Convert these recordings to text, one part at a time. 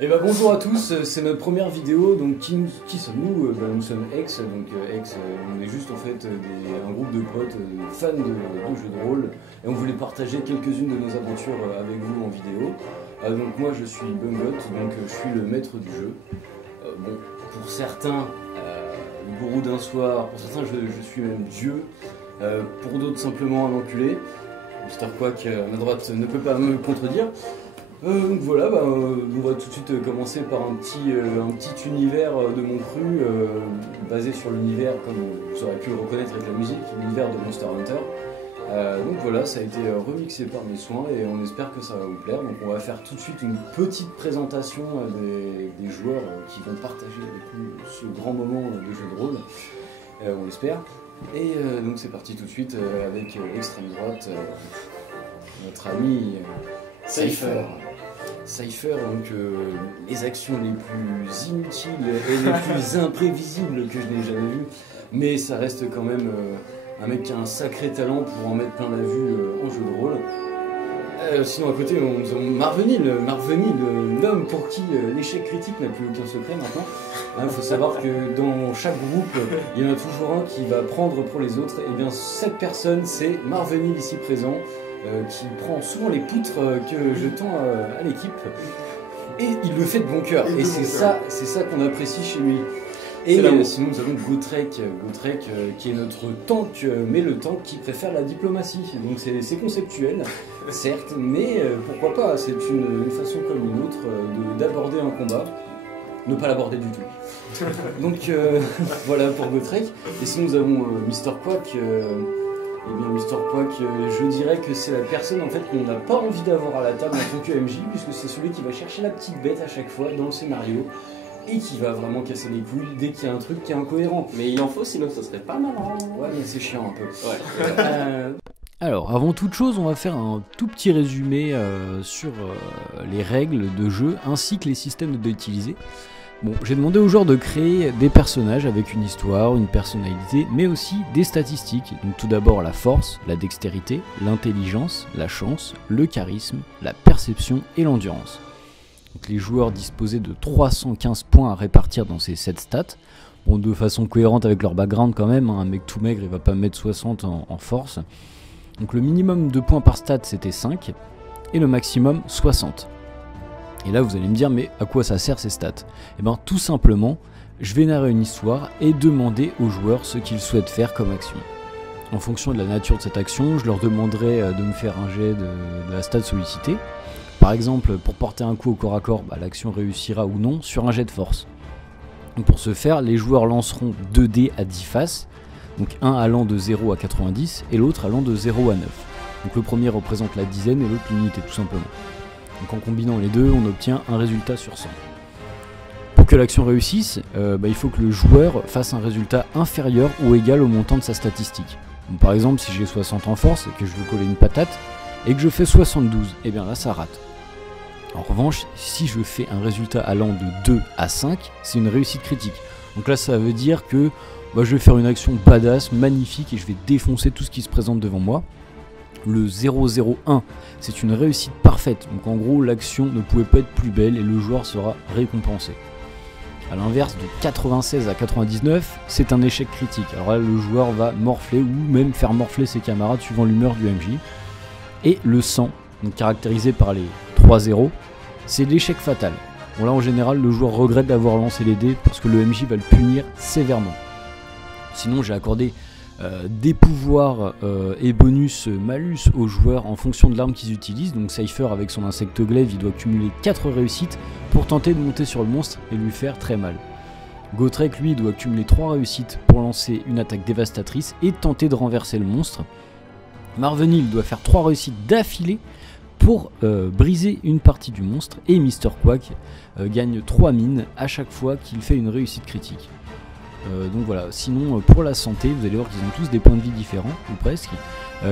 Et bah bonjour à tous, c'est notre première vidéo, donc qui sommes-nous? Nous sommes X, donc X, on est juste en fait un groupe de potes fans de jeux de rôle, et on voulait partager quelques-unes de nos aventures avec vous en vidéo. Donc moi je suis Bungot, donc je suis le maître du jeu. Bon, pour certains, le gourou d'un soir, pour certains je suis même Dieu, pour d'autres simplement un enculé. Mr. Quack à ma droite ne peut pas me contredire. Donc voilà, on va tout de suite commencer par un petit univers de mon cru, basé sur l'univers, comme vous aurez pu le reconnaître avec la musique, l'univers de Monster Hunter. Donc voilà, ça a été remixé par mes soins et on espère que ça va vous plaire. Donc on va faire tout de suite une petite présentation des joueurs qui vont partager avec nous ce grand moment de jeu de rôle, on l'espère. Et donc c'est parti tout de suite avec l'extrême droite, notre ami Cypher. Cypher, donc les actions les plus inutiles et les plus imprévisibles que je n'ai jamais vues, mais ça reste quand même un mec qui a un sacré talent pour en mettre plein la vue en jeu de rôle. Sinon à côté nous avons Marvenil, l'homme pour qui l'échec critique n'a plus aucun secret maintenant. Il faut savoir que dans chaque groupe, il y en a toujours un qui va prendre pour les autres, et bien cette personne c'est Marvenil ici présent. Qui prend souvent les poutres que je tends à l'équipe, et il le fait de bon cœur, et c'est ça qu'on apprécie chez lui. Et sinon nous avons Gotrek qui est notre tank, mais le tank qui préfère la diplomatie, donc c'est conceptuel certes, mais pourquoi pas, c'est une façon comme une autre d'aborder un combat, ne pas l'aborder du tout. Donc voilà pour Gotrek. Et sinon nous avons Mr. Quack. Eh bien, Mr. Quack, je dirais que c'est la personne en fait qu'on n'a pas envie d'avoir à la table en tant que MJ, puisque c'est celui qui va chercher la petite bête à chaque fois dans le scénario et qui va vraiment casser les couilles dès qu'il y a un truc qui est incohérent. Mais il en faut, sinon ça serait pas marrant. Ouais, mais c'est chiant un peu. Ouais. Alors, avant toute chose, on va faire un tout petit résumé sur les règles de jeu ainsi que les systèmes de utiliser. Bon, j'ai demandé aux joueurs de créer des personnages avec une histoire, une personnalité, mais aussi des statistiques. Donc tout d'abord la force, la dextérité, l'intelligence, la chance, le charisme, la perception et l'endurance. Donc les joueurs disposaient de 315 points à répartir dans ces 7 stats. Bon, de façon cohérente avec leur background quand même, hein. Un mec tout maigre il va pas mettre 60 en force. Donc le minimum de points par stat c'était 5 et le maximum 60. Et là vous allez me dire, mais à quoi ça sert ces stats? Eh bien tout simplement, je vais narrer une histoire et demander aux joueurs ce qu'ils souhaitent faire comme action. En fonction de la nature de cette action, je leur demanderai de me faire un jet de la stat sollicitée. Par exemple, pour porter un coup au corps à corps, l'action réussira ou non sur un jet de force. Donc pour ce faire, les joueurs lanceront 2 dés à 10 faces, donc un allant de 0 à 90 et l'autre allant de 0 à 9. Donc le premier représente la dizaine et l'autre l'unité tout simplement. Donc en combinant les deux, on obtient un résultat sur 100. Pour que l'action réussisse, il faut que le joueur fasse un résultat inférieur ou égal au montant de sa statistique. Donc par exemple, si j'ai 60 en force et que je veux coller une patate, et que je fais 72, et bien là ça rate. En revanche, si je fais un résultat allant de 2 à 5, c'est une réussite critique. Donc là ça veut dire que je vais faire une action badass, magnifique, et je vais défoncer tout ce qui se présente devant moi. Le 001, c'est une réussite parfaite, donc en gros l'action ne pouvait pas être plus belle et le joueur sera récompensé. A l'inverse, de 96 à 99, c'est un échec critique. Alors là le joueur va morfler ou même faire morfler ses camarades suivant l'humeur du MJ. Et le 100, donc caractérisé par les 3 0, c'est l'échec fatal. Bon là en général le joueur regrette d'avoir lancé les dés parce que le MJ va le punir sévèrement. Sinon j'ai accordé des pouvoirs et bonus malus aux joueurs en fonction de l'arme qu'ils utilisent. Donc Cypher avec son insecte glaive il doit cumuler 4 réussites pour tenter de monter sur le monstre et lui faire très mal. Gotrek lui doit cumuler 3 réussites pour lancer une attaque dévastatrice et tenter de renverser le monstre. Marvenil doit faire 3 réussites d'affilée pour briser une partie du monstre, et Mr. Quack gagne 3 mines à chaque fois qu'il fait une réussite critique. Donc voilà, sinon pour la santé, vous allez voir qu'ils ont tous des points de vie différents, ou presque.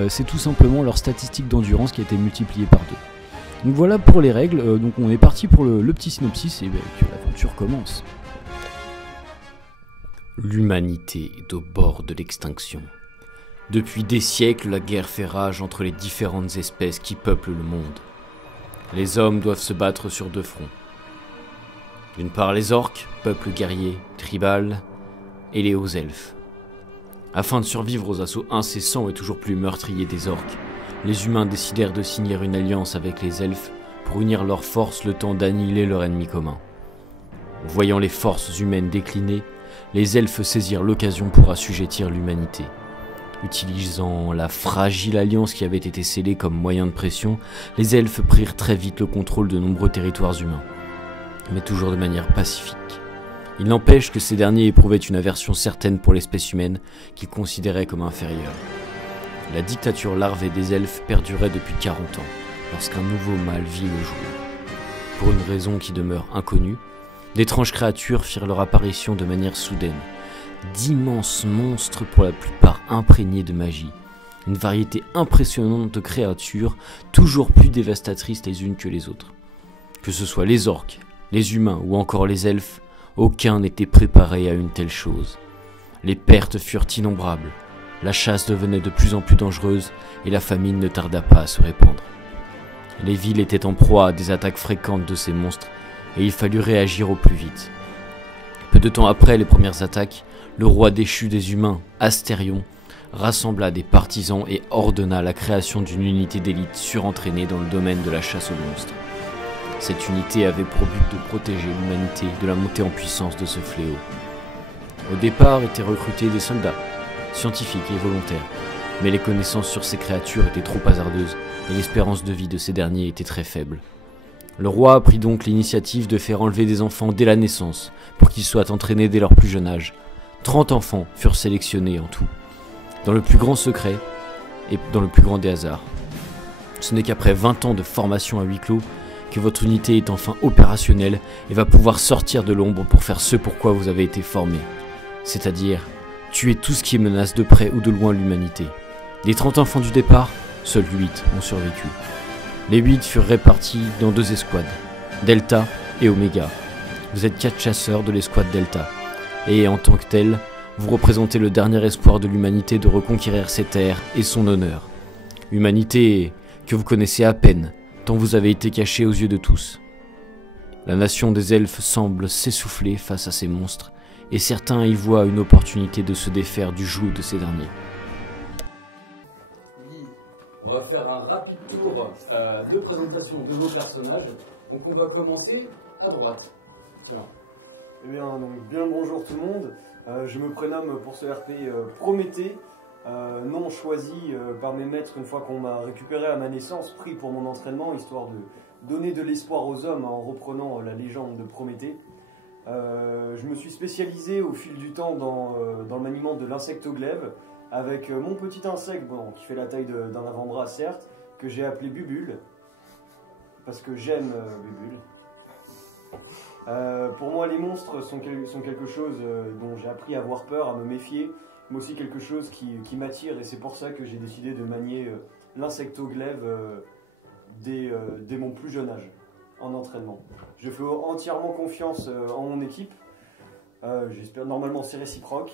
C'est tout simplement leur statistique d'endurance qui a été multipliée par 2. Donc voilà pour les règles, donc on est parti pour le petit synopsis et que l'aventure commence. L'humanité est au bord de l'extinction. Depuis des siècles, la guerre fait rage entre les différentes espèces qui peuplent le monde. Les hommes doivent se battre sur 2 fronts. D'une part les orques, peuple guerrier, tribal, et les hauts elfes. Afin de survivre aux assauts incessants et toujours plus meurtriers des orques, les humains décidèrent de signer une alliance avec les elfes pour unir leurs forces le temps d'annihiler leur ennemi commun. Voyant les forces humaines décliner, les elfes saisirent l'occasion pour assujettir l'humanité. Utilisant la fragile alliance qui avait été scellée comme moyen de pression, les elfes prirent très vite le contrôle de nombreux territoires humains, mais toujours de manière pacifique. Il n'empêche que ces derniers éprouvaient une aversion certaine pour l'espèce humaine qu'ils considéraient comme inférieure. La dictature larvée des elfes perdurait depuis 40 ans, lorsqu'un nouveau mal vit le jour. Pour une raison qui demeure inconnue, d'étranges créatures firent leur apparition de manière soudaine. D'immenses monstres pour la plupart imprégnés de magie. Une variété impressionnante de créatures, toujours plus dévastatrices les unes que les autres. Que ce soit les orques, les humains ou encore les elfes, aucun n'était préparé à une telle chose. Les pertes furent innombrables, la chasse devenait de plus en plus dangereuse et la famine ne tarda pas à se répandre. Les villes étaient en proie à des attaques fréquentes de ces monstres et il fallut réagir au plus vite. Peu de temps après les premières attaques, le roi déchu des humains, Astérion, rassembla des partisans et ordonna la création d'une unité d'élite surentraînée dans le domaine de la chasse aux monstres. Cette unité avait pour but de protéger l'humanité de la montée en puissance de ce fléau. Au départ étaient recrutés des soldats, scientifiques et volontaires, mais les connaissances sur ces créatures étaient trop hasardeuses et l'espérance de vie de ces derniers était très faible. Le roi prit donc l'initiative de faire enlever des enfants dès la naissance pour qu'ils soient entraînés dès leur plus jeune âge. 30 enfants furent sélectionnés en tout, dans le plus grand secret et dans le plus grand des hasards. Ce n'est qu'après 20 ans de formation à huis clos que votre unité est enfin opérationnelle et va pouvoir sortir de l'ombre pour faire ce pourquoi vous avez été formé, c'est-à-dire tuer tout ce qui menace de près ou de loin l'humanité. Des 30 enfants du départ, seuls 8 ont survécu. Les 8 furent répartis dans 2 escouades, Delta et Omega. Vous êtes 4 chasseurs de l'escouade Delta, et en tant que tel, vous représentez le dernier espoir de l'humanité de reconquérir ses terres et son honneur. Humanité que vous connaissez à peine, tant vous avez été caché aux yeux de tous. La nation des elfes semble s'essouffler face à ces monstres, et certains y voient une opportunité de se défaire du joug de ces derniers. On va faire un rapide tour de présentation de vos personnages. Donc on va commencer à droite. Tiens. Eh bien, donc, bien le bonjour tout le monde. Je me prénomme pour ce RP Prométhée, nom choisi par mes maîtres une fois qu'on m'a récupéré à ma naissance, pris pour mon entraînement, histoire de donner de l'espoir aux hommes en reprenant la légende de Prométhée. Je me suis spécialisé au fil du temps dans le maniement de l'insectoglaive, avec mon petit insecte, bon, qui fait la taille d'un avant-bras certes, que j'ai appelé Bubule, parce que j'aime Bubule. Pour moi, les monstres sont quelque chose dont j'ai appris à avoir peur, à me méfier, mais aussi quelque chose qui m'attire, et c'est pour ça que j'ai décidé de manier l'insectoglaive dès mon plus jeune âge, en entraînement. Je fais entièrement confiance en mon équipe, j'espère normalement c'est réciproque.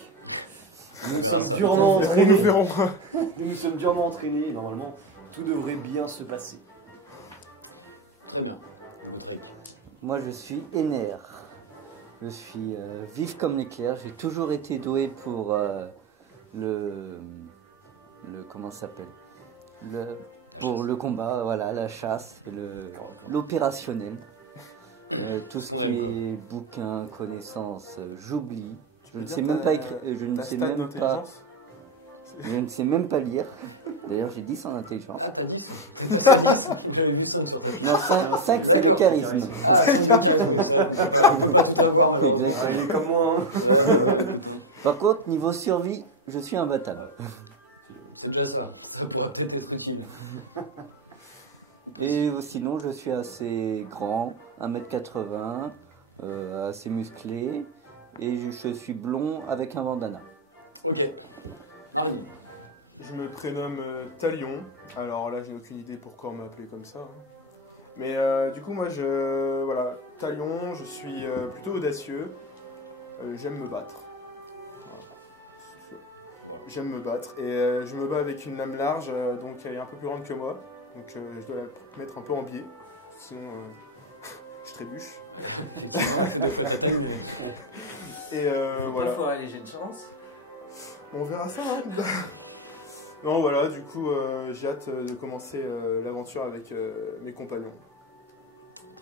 Nous sommes durement entraînés, et normalement tout devrait bien se passer. Très bien. Moi je suis Ener. Je suis vif comme l'éclair. J'ai toujours été doué pour comment ça s'appelle, pour le combat, voilà, la chasse, l'opérationnel. Tout ce qui est bouquin, connaissance, j'oublie. Je ne sais même pas écrire, je ne sais même pas lire. D'ailleurs, j'ai 10 en intelligence. Ah, t'as 10 J'avais vu 5 sur ta tête. Non, 5 c'est le charisme. Ah, c'est le charisme. On peut pas tout avoir. Exactement. Il est comme moi. Par contre, niveau survie, je suis imbattable. C'est déjà ça. Ça pourrait peut-être être utile. Et sinon, je suis assez grand, 1m80, assez musclé, et je suis blond avec un bandana. Ok. Marvin. Je me prénomme Talion. Alors là, j'ai aucune idée pourquoi on m'a appelé comme ça. Mais du coup, moi, voilà, Talion, je suis plutôt audacieux. J'aime me battre. Voilà. J'aime me battre. Et je me bats avec une lame large, donc elle est un peu plus grande que moi. Donc je dois la mettre un peu en biais. Sinon, je trébuche. Effectivement, c'est des fois ça tombe, mais- Et voilà. Parfois, alléger de chance. On verra ça. Hein. Non, voilà, du coup, j'ai hâte de commencer l'aventure avec mes compagnons.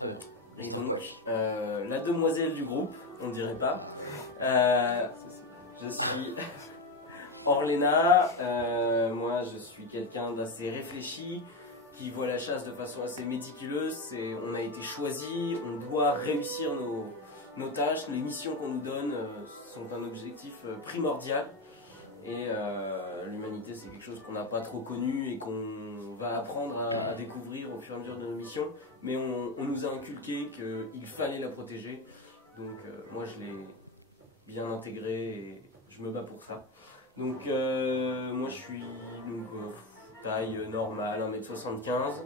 Très bien. Et donc, la demoiselle du groupe, on dirait pas. Je suis Orlena. Moi, je suis quelqu'un d'assez réfléchi, qui voit la chasse de façon assez méticuleuse. On a été choisi, on doit réussir nos tâches. Les missions qu'on nous donne sont un objectif primordial. Et l'humanité, c'est quelque chose qu'on n'a pas trop connu et qu'on va apprendre à découvrir au fur et à mesure de nos missions. Mais on nous a inculqué qu'il fallait la protéger. Donc moi, je l'ai bien intégré et je me bats pour ça. Donc moi, je suis taille normale, 1m75,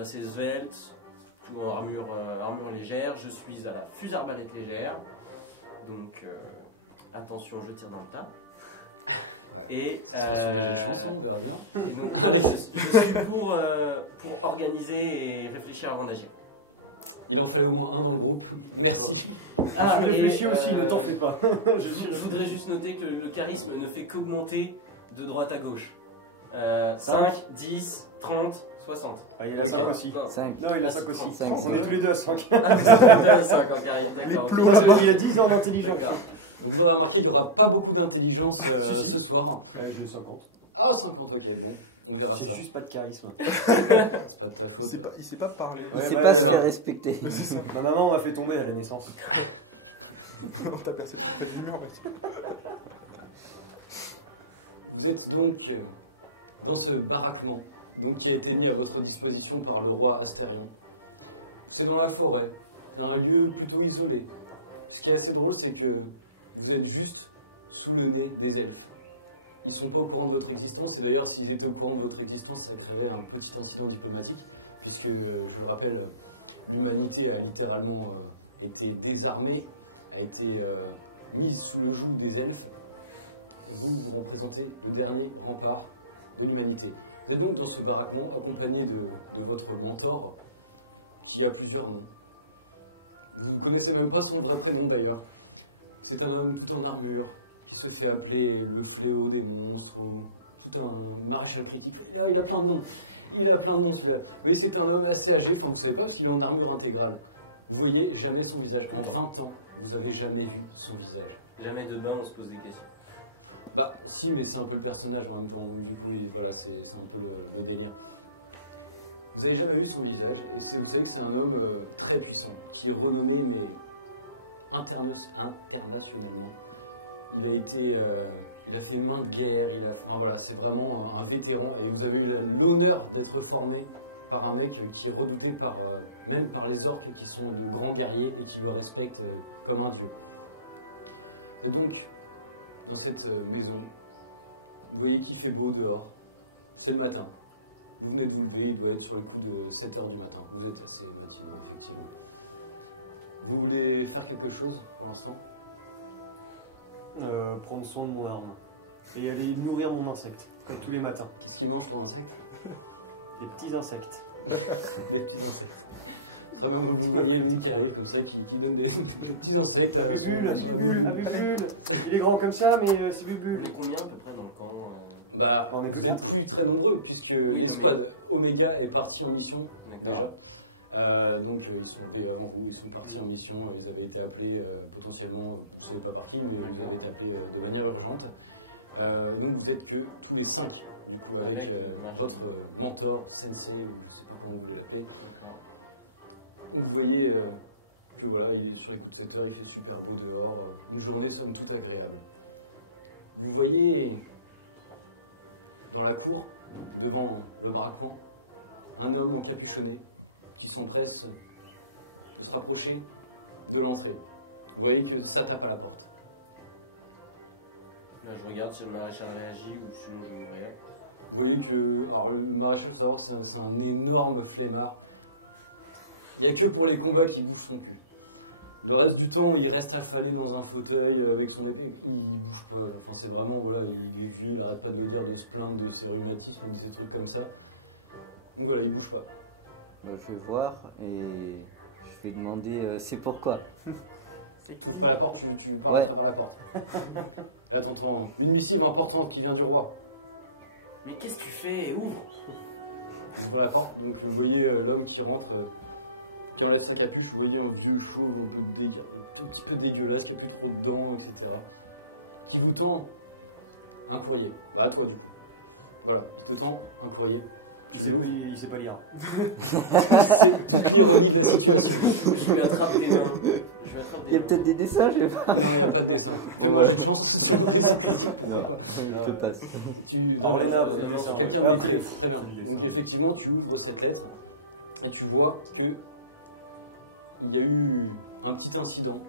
assez svelte, tout en armure légère. Je suis à la fusée arbalète légère. Donc attention, je tire dans le tas. Et, Chanson, on verra bien. et donc, je suis pour organiser et réfléchir avant d'agir. Il en fallait au moins un dans le groupe. Merci. Ah, je réfléchis et, aussi, ne t'en fais pas. Je voudrais juste noter que le charisme ne fait qu'augmenter de droite à gauche. 5, 10, 30, 60. Ah, il a 5 aussi. Non. 5. Non, il a 5 aussi. 5, On est tous les deux à 5. Ah, c'est 5 en charisme, Les d'accord. plots là-bas. Il a 10 ans d'intelligence. D'accord. Donc vous aurez remarqué qu'il n'y aura pas beaucoup d'intelligence Si. ce soir. J'ai 50. Ah, 50, ok, bon. On verra ça. J'ai juste pas de charisme. C'est pas de ta faute. Il sait pas parler. Il Ouais, sait bah, pas se faire respecter. C'est ça. Ma maman m'a fait tomber à la naissance. On t'a percé tout près du mur. Ouais. Vous êtes donc dans ce baraquement donc, qui a été mis à votre disposition par le roi Astérion. C'est dans la forêt, dans un lieu plutôt isolé. Ce qui est assez drôle, c'est que vous êtes juste sous le nez des elfes. Ils ne sont pas au courant de votre existence, et d'ailleurs, s'ils étaient au courant de votre existence, ça créerait un petit incident diplomatique, puisque, je le rappelle, l'humanité a littéralement été désarmée, a été mise sous le joug des elfes. Vous représentez le dernier rempart de l'humanité. Vous êtes donc dans ce baraquement accompagné de votre mentor, qui a plusieurs noms. Vous ne connaissez même pas son vrai prénom d'ailleurs. C'est un homme tout en armure, qui se fait appeler le fléau des monstres, ou tout un maréchal critique. Il a plein de noms. Il a plein de noms celui-là. Mais c'est un homme assez âgé, enfin vous ne savez pas parce qu'il est en armure intégrale. Vous voyez jamais son visage. En 20 ans, vous avez jamais vu son visage. Jamais de bain, on se pose des questions. Bah si, mais c'est un peu le personnage en même temps. Du coup, voilà, c'est un peu le délire. Vous avez jamais vu son visage, et vous savez que c'est un homme très puissant, qui est renommé, mais internationalement. Il a fait main de guerre, enfin, voilà, c'est vraiment un vétéran, et vous avez eu l'honneur d'être formé par un mec qui est redouté même par les orques qui sont de grands guerriers et qui le respectent comme un dieu. Et donc, dans cette maison, vous voyez qu'il fait beau dehors, c'est le matin. Vous venez de vous lever, il doit être sur le coup de 7h du matin. Vous êtes assez matinal, effectivement. Vous voulez faire quelque chose pour l'instant? Prendre soin de mon arme. Et aller nourrir mon insecte, comme tous les matins. Qu'est-ce qu'il mange pour insecte? Des petits insectes. Des petits insectes. Vraiment, vous voyez le petit qui arrive comme ça, qui donne des petits insectes. La bubule. Il est grand comme ça, mais c'est Vous bubule. êtes combien à peu près dans le camp Bah, On est que vous quatre. êtes plus très nombreux, puisque Oui, le non, squad Omega est parti en mission. D'accord. Déjà. Donc ils sont arrivés avant vous, ils sont partis en mission, ils avaient été appelés potentiellement, vous ne savez pas partis, mais ils avaient été appelés de manière urgente. Donc vous êtes que tous les 5, du coup, avec votre mentor, sensei, ou je ne sais pas comment vous l'appelez. D'accord. Vous voyez que voilà, il est sur les coups de 7 heures, il fait super beau dehors, une journée somme toute agréable. Vous voyez dans la cour, devant le baraquement, un homme encapuchonné qui s'empresse de se rapprocher de l'entrée. Vous voyez que ça tape à la porte. Là, je regarde si le maréchal réagit ou sinon je me réacte. Vous voyez que, alors le maréchal, faut savoir, c'est un énorme flemmard. Il n'y a que pour les combats qu'il bouge son cul. Le reste du temps, il reste affalé dans un fauteuil avec son épée. Il bouge pas. Enfin, c'est vraiment, voilà, il est vieux, il arrête pas de le dire, de se plaindre de ses rhumatismes ou de ces trucs comme ça. Donc voilà, il bouge pas. Je vais voir et je vais demander c'est pourquoi. Tu ouvres pas la porte, tu pars Ouais. à travers la porte. Là, t'entends une missive importante qui vient du roi. Mais qu'est-ce que tu fais? Ouvre! Dans la porte, donc vous voyez l'homme qui rentre, qui enlève sa capuche, vous voyez un vieux chauve un petit peu dégueulasse, qui a plus trop de dents, etc. Qui vous tend un courrier. Bah à toi du coup. Voilà, il te tend un courrier. Il sait pas lire. C'est l'ironie de la situation. Je vais attraper les mains. Il y a peut-être des dessins, je sais pas. Non, il n'y a pas de dessin. Ouais. Moi, j'ai une chance, c'est Non, je te passe. Orléna, quelqu'un après, d'écrit. Très bien. Donc effectivement, tu ouvres cette lettre et tu vois que il y a eu un petit incident,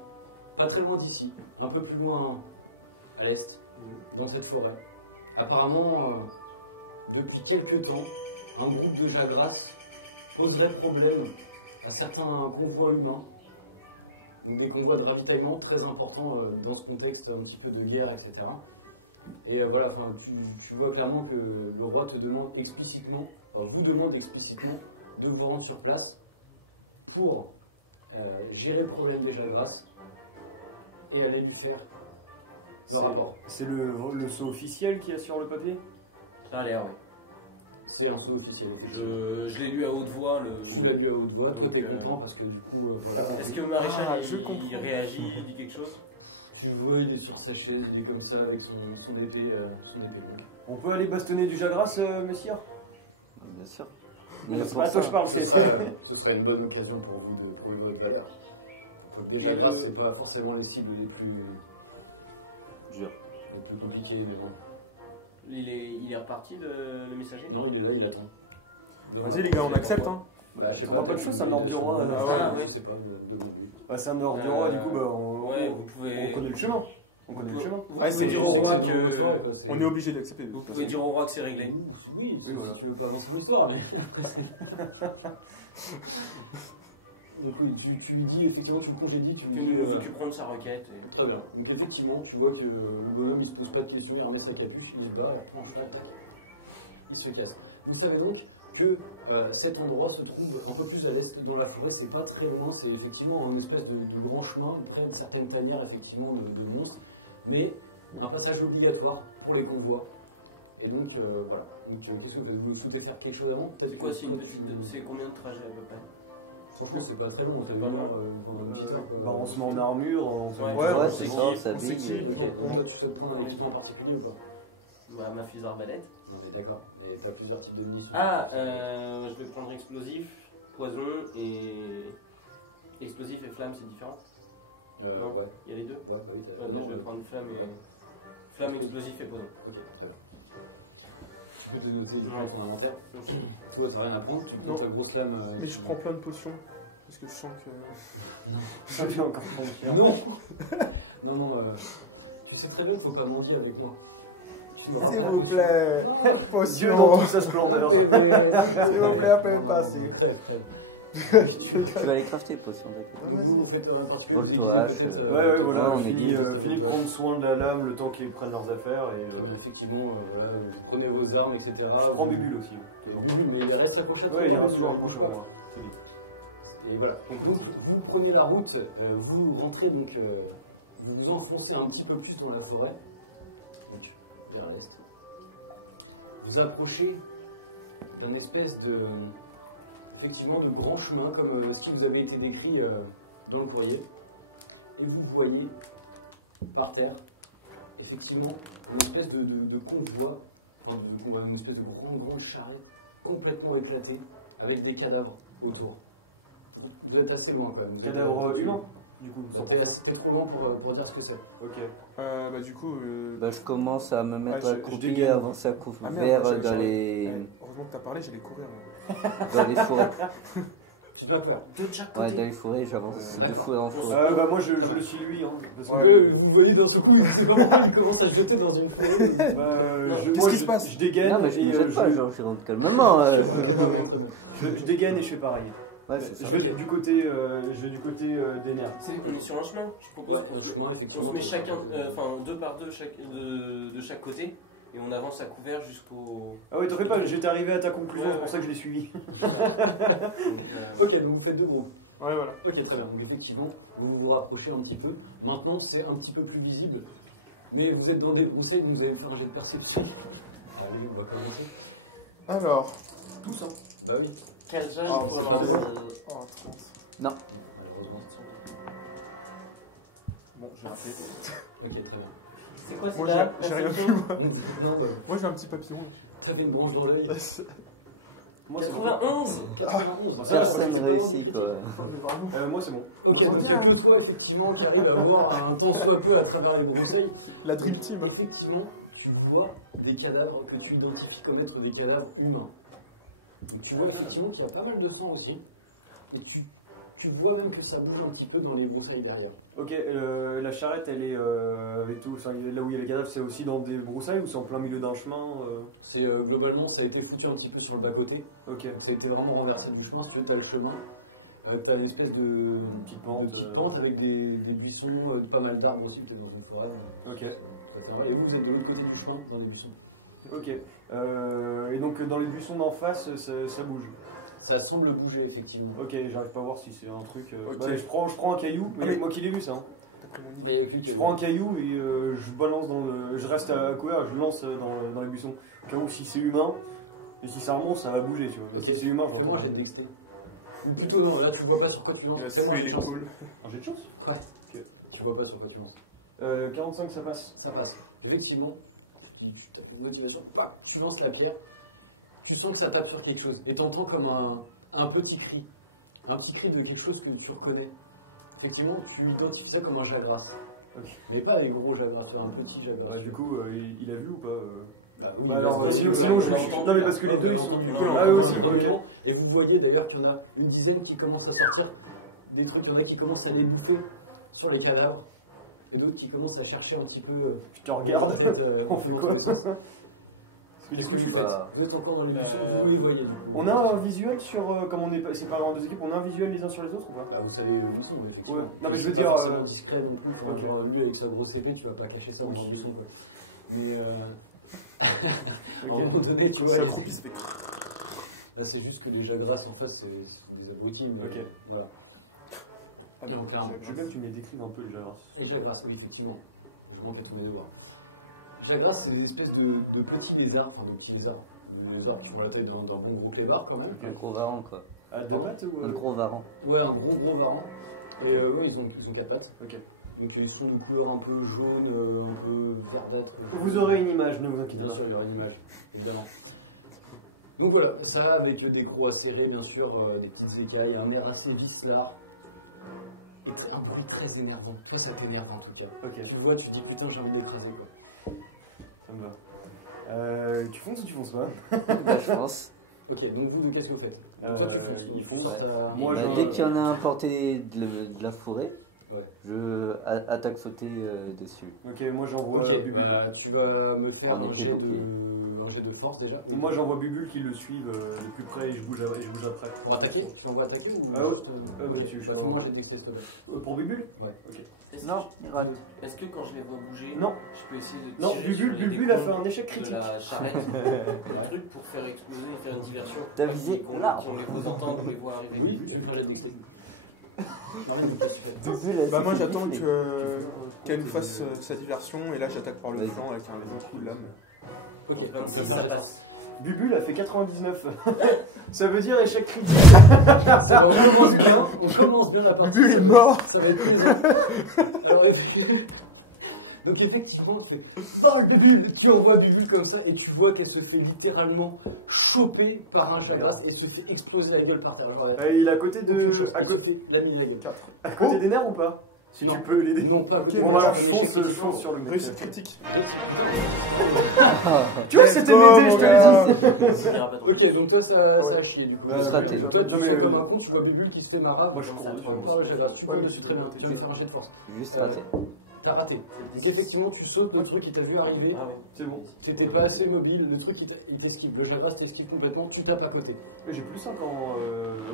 pas très loin d'ici, un peu plus loin à l'est, dans cette forêt. Apparemment, depuis quelques temps, un groupe de Jagras poserait problème à certains convois humains. Donc des convois de ravitaillement très importants dans ce contexte un petit peu de guerre, etc. Et voilà, tu vois clairement que le roi te demande explicitement, vous demande explicitement de vous rendre sur place pour gérer le problème des Jagras et aller lui faire le rapport. C'est le sceau officiel qu'il y a sur le papier? Ça a l'air, oui. C'est un sceau officiel. Je l'ai lu à haute voix. Tu l'as lu à haute voix, toi Donc, t'es content parce que du coup, voilà. Est-ce que Maréchal je il comprends. réagit, il dit quelque chose? Tu vois, il est sur sa chaise, il est comme ça avec son épée. On peut aller bastonner du Jagras, messire? Bien sûr. C'est pas à toi que je parle, c'est ça. Ce serait une bonne occasion pour vous de prouver votre valeur. Les Jagras, c'est pas forcément les cibles les plus Dur. les plus compliquées, mais bon. Il est reparti, le messager? Non, il est là, il attend. Vas-y les gars, on accepte hein. Bah, je sais On n'a pas le choix, c'est un ordre du roi. Ah ouais. Ah, ouais. Je sais pas, demande-lui. Bah, c'est un ordre du roi, du coup, bah, Ouais, vous pouvez. on connaît le chemin. On connaît le chemin. Vous Ouais, pouvez c'est- dire au roi C'est que. une histoire, quoi, c'est- On est obligé d'accepter. de Vous toute pouvez façon. dire au roi que c'est réglé. Oui, si voilà. tu veux pas avancer l'histoire, mais donc oui, tu lui dis, effectivement, tu le congédies, tu Que lui dis... nous nous occuperons de sa requête. Et... Très bien. Donc effectivement, tu vois que le bonhomme, il se pose pas de questions, il remet sa capuche, il se bat, il reprend, tac, tac, il se casse. Vous savez donc que cet endroit se trouve un peu plus à l'est dans la forêt, c'est pas très loin, c'est effectivement un espèce de grand chemin, près de certaines tanières, effectivement, de monstres, mais un passage obligatoire pour les convois. Et donc, voilà. Donc, qu'est-ce que vous souhaitez faire quelque chose avant? C'est quoi, c'est combien de trajets à peu près? Franchement, c'est pas très long, C'est pas loin. pendant une petite heure. quoi. Bah, on se met en armure, on fait Ouais. une- Ouais, Ouais, on c'est s'équipe, ça, ça on brille. s'équipe. Toi, tu souhaites prendre un équipement particulier ou pas? Bah, ma fusée arbalète. Non, mais d'accord. Et t'as plusieurs types de munitions. Ah, je vais prendre explosif, poison et. Explosif et flamme, c'est différent? Non. Ouais. Il y a les deux? Ouais, bah oui, t'as Ouais, donc je vais ouais. prendre flamme et. Flamme, explosif et poison. Ok, d'accord. Tu peux te noter du coup ton inventaire. Toi, t'as rien à prendre, tu Non. prends ta grosse lame. Mais je prends plein de potions. Parce que je sens que. Ça fait encore prendre cher. Non Non, non, tu sais très bien qu'il faut pas mentir avec moi. Tu me S'il rappelles vous que plaît, Dieu potion. dans tout ça se splendeur. S'il vous plaît, appelez pas. Tu vas les crafter, potions, d'accord. Vous faites un particulier. Voltage, Ouais, voilà, Ouais, on est Philippe, libre. Philippe prend soin de la lame le temps qu'ils prennent leurs affaires et Effectivement, voilà, vous prenez vos armes, etc. je prends Bubule aussi. Bubule, mais il reste accroché à toi. Ouais, il hein, reste toujours tu accroché bouges à pas. moi. C'est bien. Et voilà. Donc vous prenez la route, vous rentrez donc, vous vous enfoncez un petit peu plus dans la forêt, donc vers l'est. Vous approchez d'un espèce de, effectivement, de grand chemin comme ce qui vous avait été décrit dans le courrier, et vous voyez par terre, effectivement, une espèce de convoi, enfin de convoi, une espèce de grande charrette complètement éclatée avec des cadavres autour. Vous êtes assez loin quand même. Cadavre humain, du coup. C'était trop loin pour dire ce que c'est. Ok. Bah, du coup. Bah, je commence à me mettre Ouais, à je courir dégaine. avancer à Ah, couvert merde, dans Ouais, les heureusement que t'as parlé, j'allais courir. dans les forêts. Tu vas peur. De chaque Ouais, côté. dans les forêts, j'avance de D'accord. forêt en forêt. Bah moi je le suis lui hein. Parce que, Ouais. Vous voyez d'un seul coup, il sait pas pourquoi il commence à se jeter dans une forêt. Qu'est-ce qui se passe? Je dégaine Non, mais je et me jette pas, je, genre, je rentre calmement. je dégaine et je fais pareil. Ouais, c'est ça. Je vais du côté, des nerfs. On est sur un chemin, je propose. Ouais, le chemin, On effectivement. se met chacun, enfin deux par deux de chaque côté, et on avance à couvert jusqu'au. Ah oui, t'en fais pas, j'étais arrivé à ta conclusion, c'est pour ça que je l'ai suivi. Donc, Ok, donc vous faites deux groupes. Ouais, voilà. Ok, très bien. Donc effectivement, vous vous rapprochez un petit peu. Maintenant, c'est un petit peu plus visible. Mais vous êtes dans des broussailles, vous allez me faire un jet de perception. Allez, on va commencer. Alors. Tous, hein. Bah oui. Quel jeune Ah, pour je lancer Oh, 30. Non. Malheureusement, c'est sans. Bon, j'ai raté. Ok, très bien. C'est quoi Moi, c'est j'ai rien vu, moi. Non, bah, Moi, j'ai un petit papillon. ça fait une branche dans l'œil. Moi, c'est bon. 91. 91. Ça, Personne c'est réussit quoi. Moi, c'est bon. Ok, donc c'est que toi effectivement qui arrive à voir un tant soit peu à travers les broussailles. La Dream Team. Effectivement, tu vois des cadavres que tu identifies comme être des cadavres humains. Donc, tu vois effectivement qu'il y a pas mal de sang aussi. Et tu vois même que ça bouge un petit peu dans les broussailles derrière. Ok, la charrette, elle est avec tout. Enfin, là où il y a les cadavres, c'est aussi dans des broussailles ou c'est en plein milieu d'un chemin C'est globalement, ça a été foutu un petit peu sur le bas-côté. Ok. Ça a été vraiment renversé du chemin. Si tu veux, t'as le chemin. T'as une espèce de petite pente, avec des buissons, pas mal d'arbres aussi, peut-être dans une forêt. Ok. Et vous êtes de l'autre côté du chemin, dans les buissons. Ok. Et donc dans les buissons d'en face, ça bouge. Ça semble bouger effectivement. Ok, j'arrive pas à voir si c'est un truc. Ok. Bah, je prends un caillou, mais Allez. moi qui l'ai vu ça. Hein. T'as pris mon Mais idée. il y a plus que- Je prends un caillou et je balance dans le. Je reste à couvert, je lance dans les buissons. Au cas où si c'est humain, et si ça remonte, ça va bouger, tu vois. Mais Ok. si c'est humain, je Fais-moi un jet de retourne. dexté. Ou plutôt non, là tu vois pas sur quoi tu lances. Il va se Fais-moi un fouler jet de chance. l'épaule. Un jet de chance Tu vois pas sur quoi tu lances. 45, ça passe. Ça passe. Effectivement, tu tapes une motivation, tu lances la pierre, tu sens que ça tape sur quelque chose. Et t'entends comme un petit cri. Un petit cri de quelque chose que tu reconnais. Effectivement, tu identifies ça comme un jagras. Ok. Mais pas des gros jagras, un petit jagras. Ouais, du coup, il a vu ou pas Bah oui, Bah mais alors, parce que sinon, je vous suis. l'avez Non, mais parce entendu, que les deux, ils vous sont. l'avez Du entendu. coup, ah, eux aussi, Complètement. ok. Et vous voyez d'ailleurs qu'il y en a une dizaine qui commencent à sortir des trucs, il y en a qui commencent à les bouffer sur les cadavres, et d'autres qui commencent à chercher un petit peu. Je te regarde. peut-être, On fait quoi Parce que Du coup, vous êtes encore dans les buissons, vous les voyez du coup. On a un visuel sur. Comme on est séparés en deux équipes, on a un visuel les uns sur les autres ou pas Bah, vous savez où ils sont, effectivement. Ouais. Non, mais je C'est veux pas dire, forcément discret non plus. Enfin, ok. genre, lui, avec sa grosse épée, tu vas pas cacher ça dans Oui. un buisson, quoi. Mais à un Ok. moment donné, tu Quand vois. ça il- accroupit, ça fait. Là, c'est juste que les jagras en face, c'est des abrutis. Mais Ok. Voilà. Ah, Et donc, clairement. Je veux bien que tu me les décrives un peu déjà. Les jagras, oui, effectivement. Je m'en fais tous mes devoirs. Jagras, c'est des espèces de petits lézards, enfin de petits lézards. Des lézards qui ont la taille d'un bon gros clébard quand même. Un gros varan quoi. À deux pattes ou Un gros varan. Ouais, un gros varan. Et ouais, ils ont 4 pattes. Ok. Donc ils sont de couleur un peu jaune, un peu verdâtre. Vous aurez une image, ne vous inquiétez Bien pas. sûr, il y aura une image, évidemment. Donc voilà, ça avec des crocs acérés, bien sûr, des petites écailles, un air assez vicelard. Et un bruit très énervant. Toi, ça t'énerve en tout cas. Ok, Tu vois, tu dis putain, j'ai envie d'écraser quoi. ça me va. Tu fonces ou tu fonces pas Bah, je pense. Ok, donc vous, qu'est-ce que vous faites? Donc, toi, tu fonces. ils Tu foncent. sors ta- Moi, Bah, je- dès qu'il y en a un porté de la forêt, Ouais. je attaque sauter dessus. Ok, moi j'envoie Ok, Bubule. bah, tu vas me faire En un épée jet, bouclier. un jet de force déjà. Moi j'envoie Bubule qui le suivent le plus près et je bouge après. Pour attaquer? Tu envoies attaquer ou Ah ouais. juste, Bah, tu- je- fais-moi un jet de dextérité, s'il te plaît. Pour Bubule Non, il rate. Est-ce que quand je les vois bouger, Non. je peux essayer de Non, tirer sur les Bubule a fait décombres un échec de critique. la charrette, le truc pour faire exploser et faire une diversion. T'as visé l'arbre. On les voit entendre, on les voit arriver. Oui, tu fais un jet de dextérité. Non, mais c'est pas super. Bubule, elle Bah, s'est moi fait j'attends gifler. qu'elle nous fasse sa diversion et là j'attaque par le Vas-y. flanc avec un coup de lame. Ok, 26, ça passe. Bubule a fait 99. Ça veut dire échec critique. on commence bien, la partie. Bubule est mort. Ça va être plaisant. Alors, donc effectivement, tu fais parle Bubule, tu envoies Bubule comme ça et tu vois qu'elle se fait littéralement choper par un jagras et se fait exploser la gueule par terre. Alors, Il est à côté de. à côté la la gueule. 4. À côté des nerfs ou pas Si Non. tu peux l'aider. Non, pas Ok, Bon, bah, alors mais je fonce sur le mec. Réussite critique. Tu vois, c'était m'aider, je te l'ai dit. Ça ira pas trop Ok, donc toi ça a chié du coup. Bah, Juste raté. Toi tu Non, mais, fais comme un con, tu vois Bubule qui se fait marave. Moi, je Comme cours ça, dessus. tu vois, jagras, tu Ouais, peux mais dessus très bien. Tu vas me faire un jet de force. Juste raté. T'as raté. Et effectivement, tu sautes le truc, il t'a vu arriver. Ah ouais. C'est bon. C'était pas assez mobile, le truc il t'esquive. Le jagras t'esquive complètement, tu tapes à côté. J'ai plus 5 en.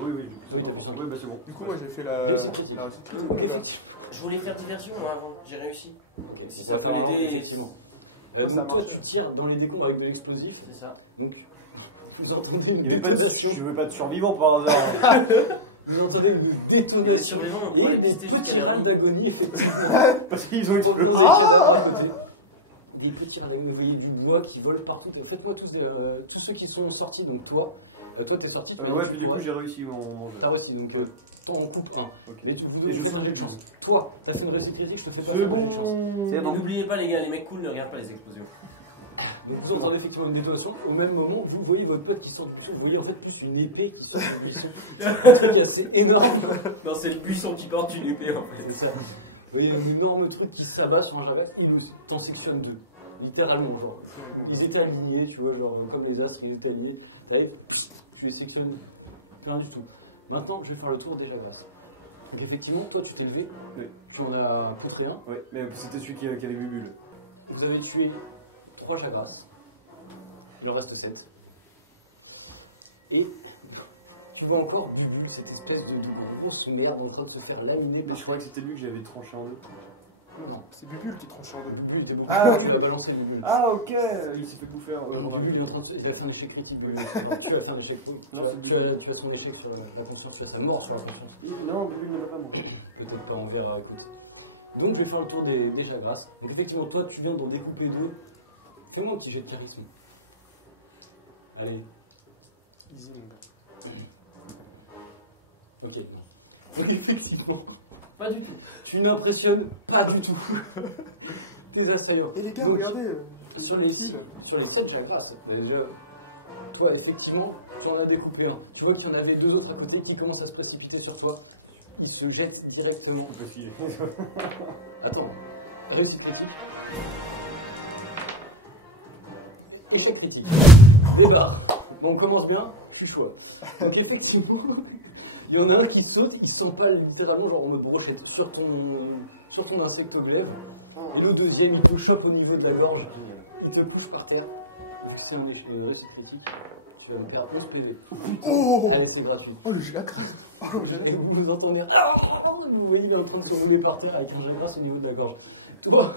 Oui, j'ai plus 5 Oui, t'as plus cinq. Oui, bah c'est bon. Du coup moi j'ai fait la Réussite critique. réussite critique. Donc, mon gars. effectivement. Je voulais faire diversion moi avant, j'ai réussi. Ok, Si ça peut l'aider, effectivement. Ouais, ça Donc toi marche. tu tires dans les décombres avec de l'explosif. C'est ça. Donc vous entendez une Il y avait pas de. détonation. Je veux pas de survivant par hasard. Vous entendez une Les détonation survivants, on et pourrait les des pister jusqu'à petits la râles nuit. d'agonie, effectivement. Parce qu'ils ont explosé. Des petits râles d'agonie, vous voyez du bois qui vole partout. Faites-moi tous ceux qui sont sortis, donc toi t'es sorti. Ouais, puis du coup j'ai réussi mon jeu. T'as réussi, donc toi on coupe un. Ok. Et tu vous Et je fais suis un jet de chance. Toi, t'as fait une réussite critique, je te fais pas C'est faire un jet de chance. bon. C'est Et bon. n'oubliez pas les gars, les mecs cool ne regardent pas les explosions. Donc vous entendez effectivement une détonation. Au même moment, vous voyez votre pote qui sort du buisson. Vous voyez en fait plus une épée qui sort du buisson. C'est un truc assez énorme. Non, c'est le buisson qui porte une épée en fait. C'est ça. Vous voyez un énorme truc qui s'abat sur un jagat. Il t'en sectionne deux. Littéralement, genre. Ils étaient alignés, tu vois, genre comme les astres, ils étaient alignés. T'arrives, tu les sectionnes. Rien du tout. Maintenant, je vais faire le tour des jagras. Donc effectivement, toi tu t'es levé. Oui. Tu en as poutré un. Ouais, mais c'était celui qui avait Bubule. Vous avez tué 3 jagras. Il en reste 7. Et tu vois encore Bubule, cette espèce de grosse merde en train de te faire laminer. Mais je croyais que c'était lui que j'avais tranché en deux. Non, C'est Bubule qui tranche en deux. Bubule, t'es beaucoup. Ah, Tu l'as balancé, Bubule. Ah ok, il s'est fait bouffer. Bubule, il est en train de il va faire un échec critique. Bubule. Tu vas faire un échec. Non, c'est Tu as son échec sur la conscience, tu as sa mort sur la conscience. Non, Bubule ne l'a pas mangé. Peut-être pas envers écoute. Donc je vais faire le tour des jagras. Donc effectivement, toi tu viens d'en découper 2. Fais-moi un petit jet de charisme. Allez. Easy, mon gars. Ok. Donc effectivement, pas du tout. Tu n'impressionnes pas du tout tes assaillants. Et les gars, Donc, regardez. sur les 7 jagras, déjà, toi effectivement, tu en as découpé un. Tu vois qu'il y en avait 2 autres à côté qui commencent à se précipiter sur toi. Ils se jettent directement. On peut filer. Attends, réussite critique. Échec critique. Débarre. Bon, on commence bien, je suis choix. Donc effectivement, il y en a un qui saute, il se sent pas littéralement genre en mode brochette sur ton insecte glaive. Et le deuxième, il te chope au niveau de la gorge, il te pousse par terre. C'est un réussite critique. Tu vas me faire 11 PV. Oh Allez, c'est gratuit. Oh, le jacrasse. Oh, Et vous entendez. Vous voyez, il est en train de se rouler par terre avec un jagras au niveau de la gorge. Toi,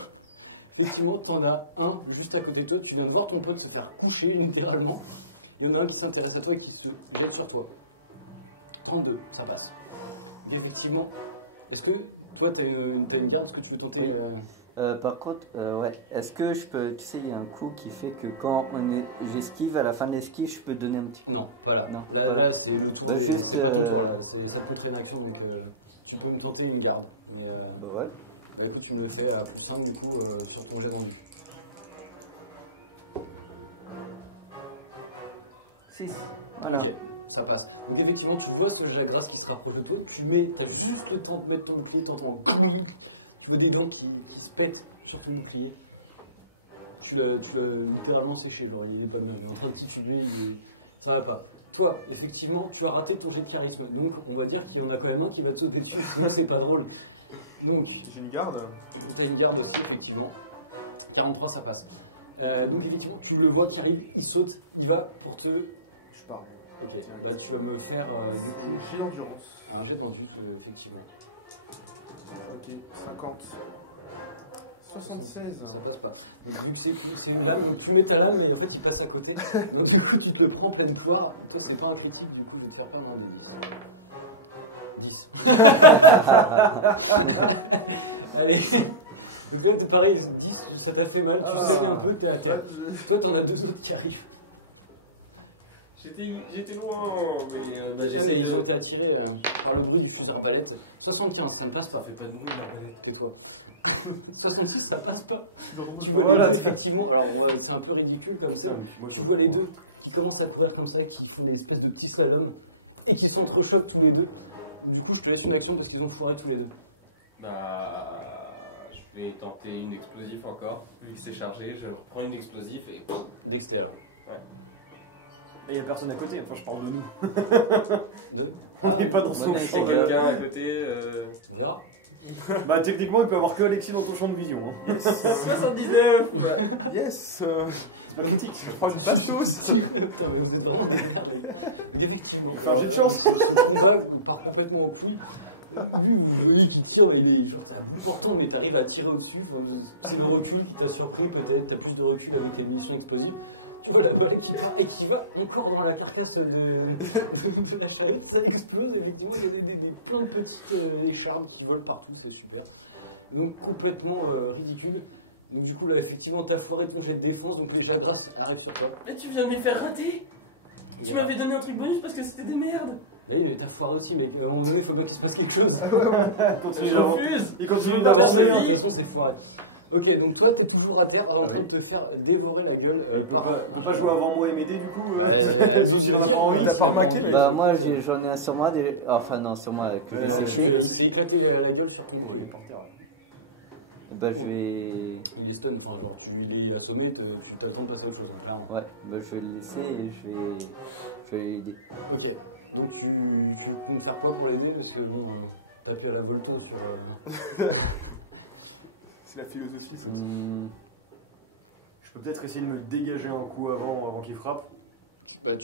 effectivement, t'en as un juste à côté de toi. Tu viens de voir ton pote se faire coucher littéralement. Il y en a un qui s'intéresse à toi et qui se jette sur toi. 32, ça passe. Et effectivement, est-ce que toi, t'as une garde? Est-ce que tu veux tenter Oui. Par contre, ouais. Est-ce que je peux. Tu sais, il y a un coup qui fait que quand j'esquive, à la fin de l'esquive, je peux donner un petit coup. Non, voilà. Non, Là, voilà. là, c'est le tour. Bah, juste, c'est pas ton tour, là. Ça peut être une action, donc tu peux me tenter une garde. Mais, Bah ouais. bah écoute, tu me le fais à plus 5 du coup sur ton jet vendu. 6. Voilà. Ok, ça passe. Donc effectivement, tu vois ce jagras qui se rapproche de toi, t'as juste le temps de mettre ton bouclier, t'entends couille, tu vois des dents qui se pètent sur ton bouclier. Tu l'as littéralement séché, genre il est pas bien, il est en train de tituber, ça va pas. Toi, effectivement, tu as raté ton jet de charisme, donc on va dire qu'il y en a quand même un qui va te sauter dessus, sinon c'est pas drôle. Donc, J'ai une garde. tu as une garde aussi, effectivement. 43, ça passe. Donc effectivement, tu le vois qui arrive, il saute, il va pour te... Je pars. Ok, bah tu vas me faire du coup J'ai l'endurance. un jet d'enduit, effectivement. Ok, 50. 76. Ça passe pas. Donc, vu que c'est une lame, donc tu mets ta lame et en fait il passe à côté. Donc du coup tu te le prends pleine poire. Toi c'est pas un critique, du coup je vais te faire pas mal de 10. Allez. Donc là t'es pareil, 10, ça t'a fait mal, tu saignes un peu, t'es à terre. Toi t'en as 2 autres qui arrivent. J'étais loin, mais bah, j'essaye Ils ont de. été attirés par le bruit du fusil d'arbalète. 75, ça ne passe pas, ça fait pas de bruit d'arbalète, tais-toi. 66, ça passe pas. Tu vois, Voilà, effectivement, alors c'est un peu ridicule comme ça. Moi, Tu vois les deux qui commencent à courir comme ça, qui font des espèces de petits slaloms et qui s'entrechoquent tous les deux. Du coup, je te laisse une action parce qu'ils ont foiré tous les deux. Bah. Je vais tenter une explosive encore. Vu que c'est chargé, je reprends une explosive et. Dexter. il n'y a personne à côté, enfin je parle de nous. Deux. On n'est pas dans son Ouais, champ. C'est quelqu'un à côté. On verra. Bah techniquement il peut avoir que Alexis dans ton champ de vision. Hein. 79. Yes. C'est pas critique. Je prends une bastos. Putain, mais vous êtes vraiment des effectivement. Enfin, j'ai de chance. Ce combat part complètement en couille. Lui, vous voyez qu'il tire, mais il est genre, c'est important, mais t'arrives à tirer au-dessus. Enfin, c'est le recul qui t'a surpris, peut-être. T'as plus de recul avec les munitions explosives. Tu vois la balle qui part et qui va encore dans la carcasse de la chaloupe, ça explose, effectivement, il y a plein de petites écharpes qui volent partout, c'est super. Donc complètement ridicule. Donc du coup là effectivement t'as foiré ton jet de défense, donc les jadras arrivent sur toi. Mais tu viens de les faire rater. Tu m'avais donné un truc bonus parce que c'était des merdes. Là mais t'as foiré aussi mec, à un moment donné il faut bien qu'il se passe quelque chose. Il refuse. Il continue Je veux d'avancer. pas De toute façon c'est foiré. Ok donc toi t'es toujours à terre en train de te faire dévorer la gueule. Il peut pas jouer avant moi et m'aider du coup, sauf s'il en a pas envie. T'as pas remarqué, mais. Bah moi j'en ai un sur moi, enfin non sur moi que j'ai séché. J'ai éclaté la gueule sur ton il est par terre. Bah je vais... Il est stun, enfin genre il est assommé, tu t'attends de passer à autre chose, clairement. Ouais, bah je vais le laisser et je vais l'aider. Ok, donc tu comptes faire quoi pour l'aider parce que bon, taper à la volto sur... C'est la philosophie, ça. Je peux peut-être essayer de me dégager un coup avant qu'il frappe.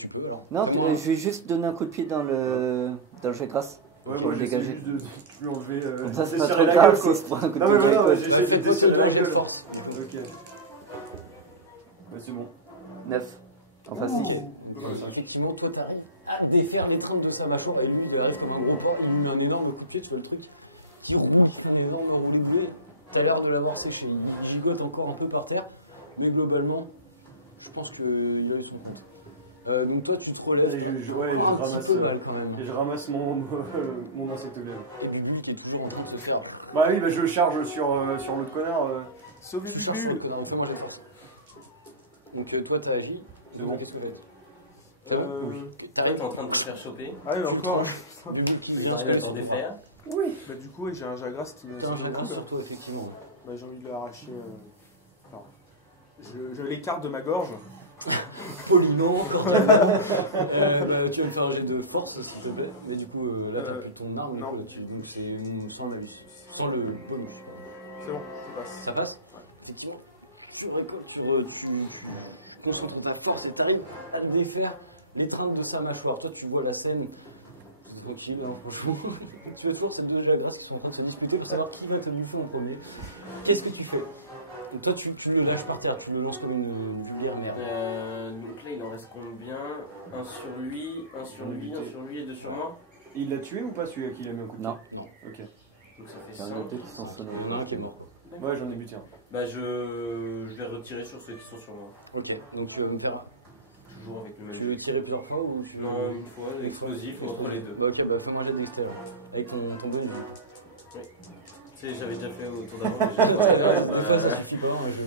Tu peux alors. Non, je vais juste donner un coup de pied dans le jet grasse. Ouais, pour moi le j'essaie dégager. juste de lui enlever. Comme ça c'est pas desserrer trop la grave gueule, si quoi. c'est pour un coup de Non pied mais dans voilà, les côtes. j'essaie de desserrer la gueule. force. Ok. Ouais, c'est bon. 9. Enfin si. Effectivement, toi t'arrives à défaire l'étreinte de sa mâchoire et lui il arrive comme un gros porc, il lui met un énorme coup de pied, tu vois le truc qui roule, il fait un énorme roulé de blé. T'as l'air de l'avoir séché, il gigote encore un peu par terre, mais globalement, je pense qu'il a eu son compte. Donc toi tu te relèves, Je un ramasse, petit peu mal quand même. et je ramasse mon insecte glaive. Et Bubule qui est toujours en train de se faire. Bah oui, bah je charge sur l'autre connard. Sauvez Tu charges Bubule. le connard, fais-moi j'ai force. Donc toi t'as agi, C'est bon. Qu'est-ce que t'as dit Oui. T'arrêtes en train de te faire choper. Ah oui, encore. Bubule qui Tu arrives à t'en défaire. Bah du coup, j'ai un Jagras qui me T'as un sur le chagrin coup, là. sur toi effectivement. Bah j'ai envie de l'arracher. Alors, je l'écarte de ma gorge. Poliment encore. Tu vas me faire un jet de force s'il te plaît. Mais du coup là t'as plus ton arme. non. Donc c'est sans le bonus. C'est bon, ça passe. Ça passe. Effectivement. Tu récoltes, tu concentres ta force et t'arrives à te défaire l'étreinte de sa mâchoire. Toi tu vois la scène. C'est tranquille hein, franchement. Tu le sors, c'est deux Jagras qui sont en train de se disputer pour savoir qui va te du feu en premier. Qu'est-ce que tu fais? Donc toi tu le lâches par terre, tu le lances comme une vulgaire merde. Donc là il en reste combien? Un sur lui, un sur lui, un sur lui et deux sur moi. Il l'a tué ou pas celui à qui il a mis un coup de Non, Ok. Donc ça fait il y en 5. a deux qui sont sonnés. Il y en a un qui est mort. Ouais, j'en ai buté un. Bah je vais retirer sur ceux qui sont sur moi. Ok, donc tu vas me faire. Toujours avec le même Tu veux tirer plusieurs fois ou tu veux... Non, une fois, explosif entre les deux. Bah ok, bah fais-moi un jet d'extérieur. Avec ton bonus. Tu sais, j'avais déjà fait au tour d'avant. mais j'ai- Ça suffit pas, moi, je...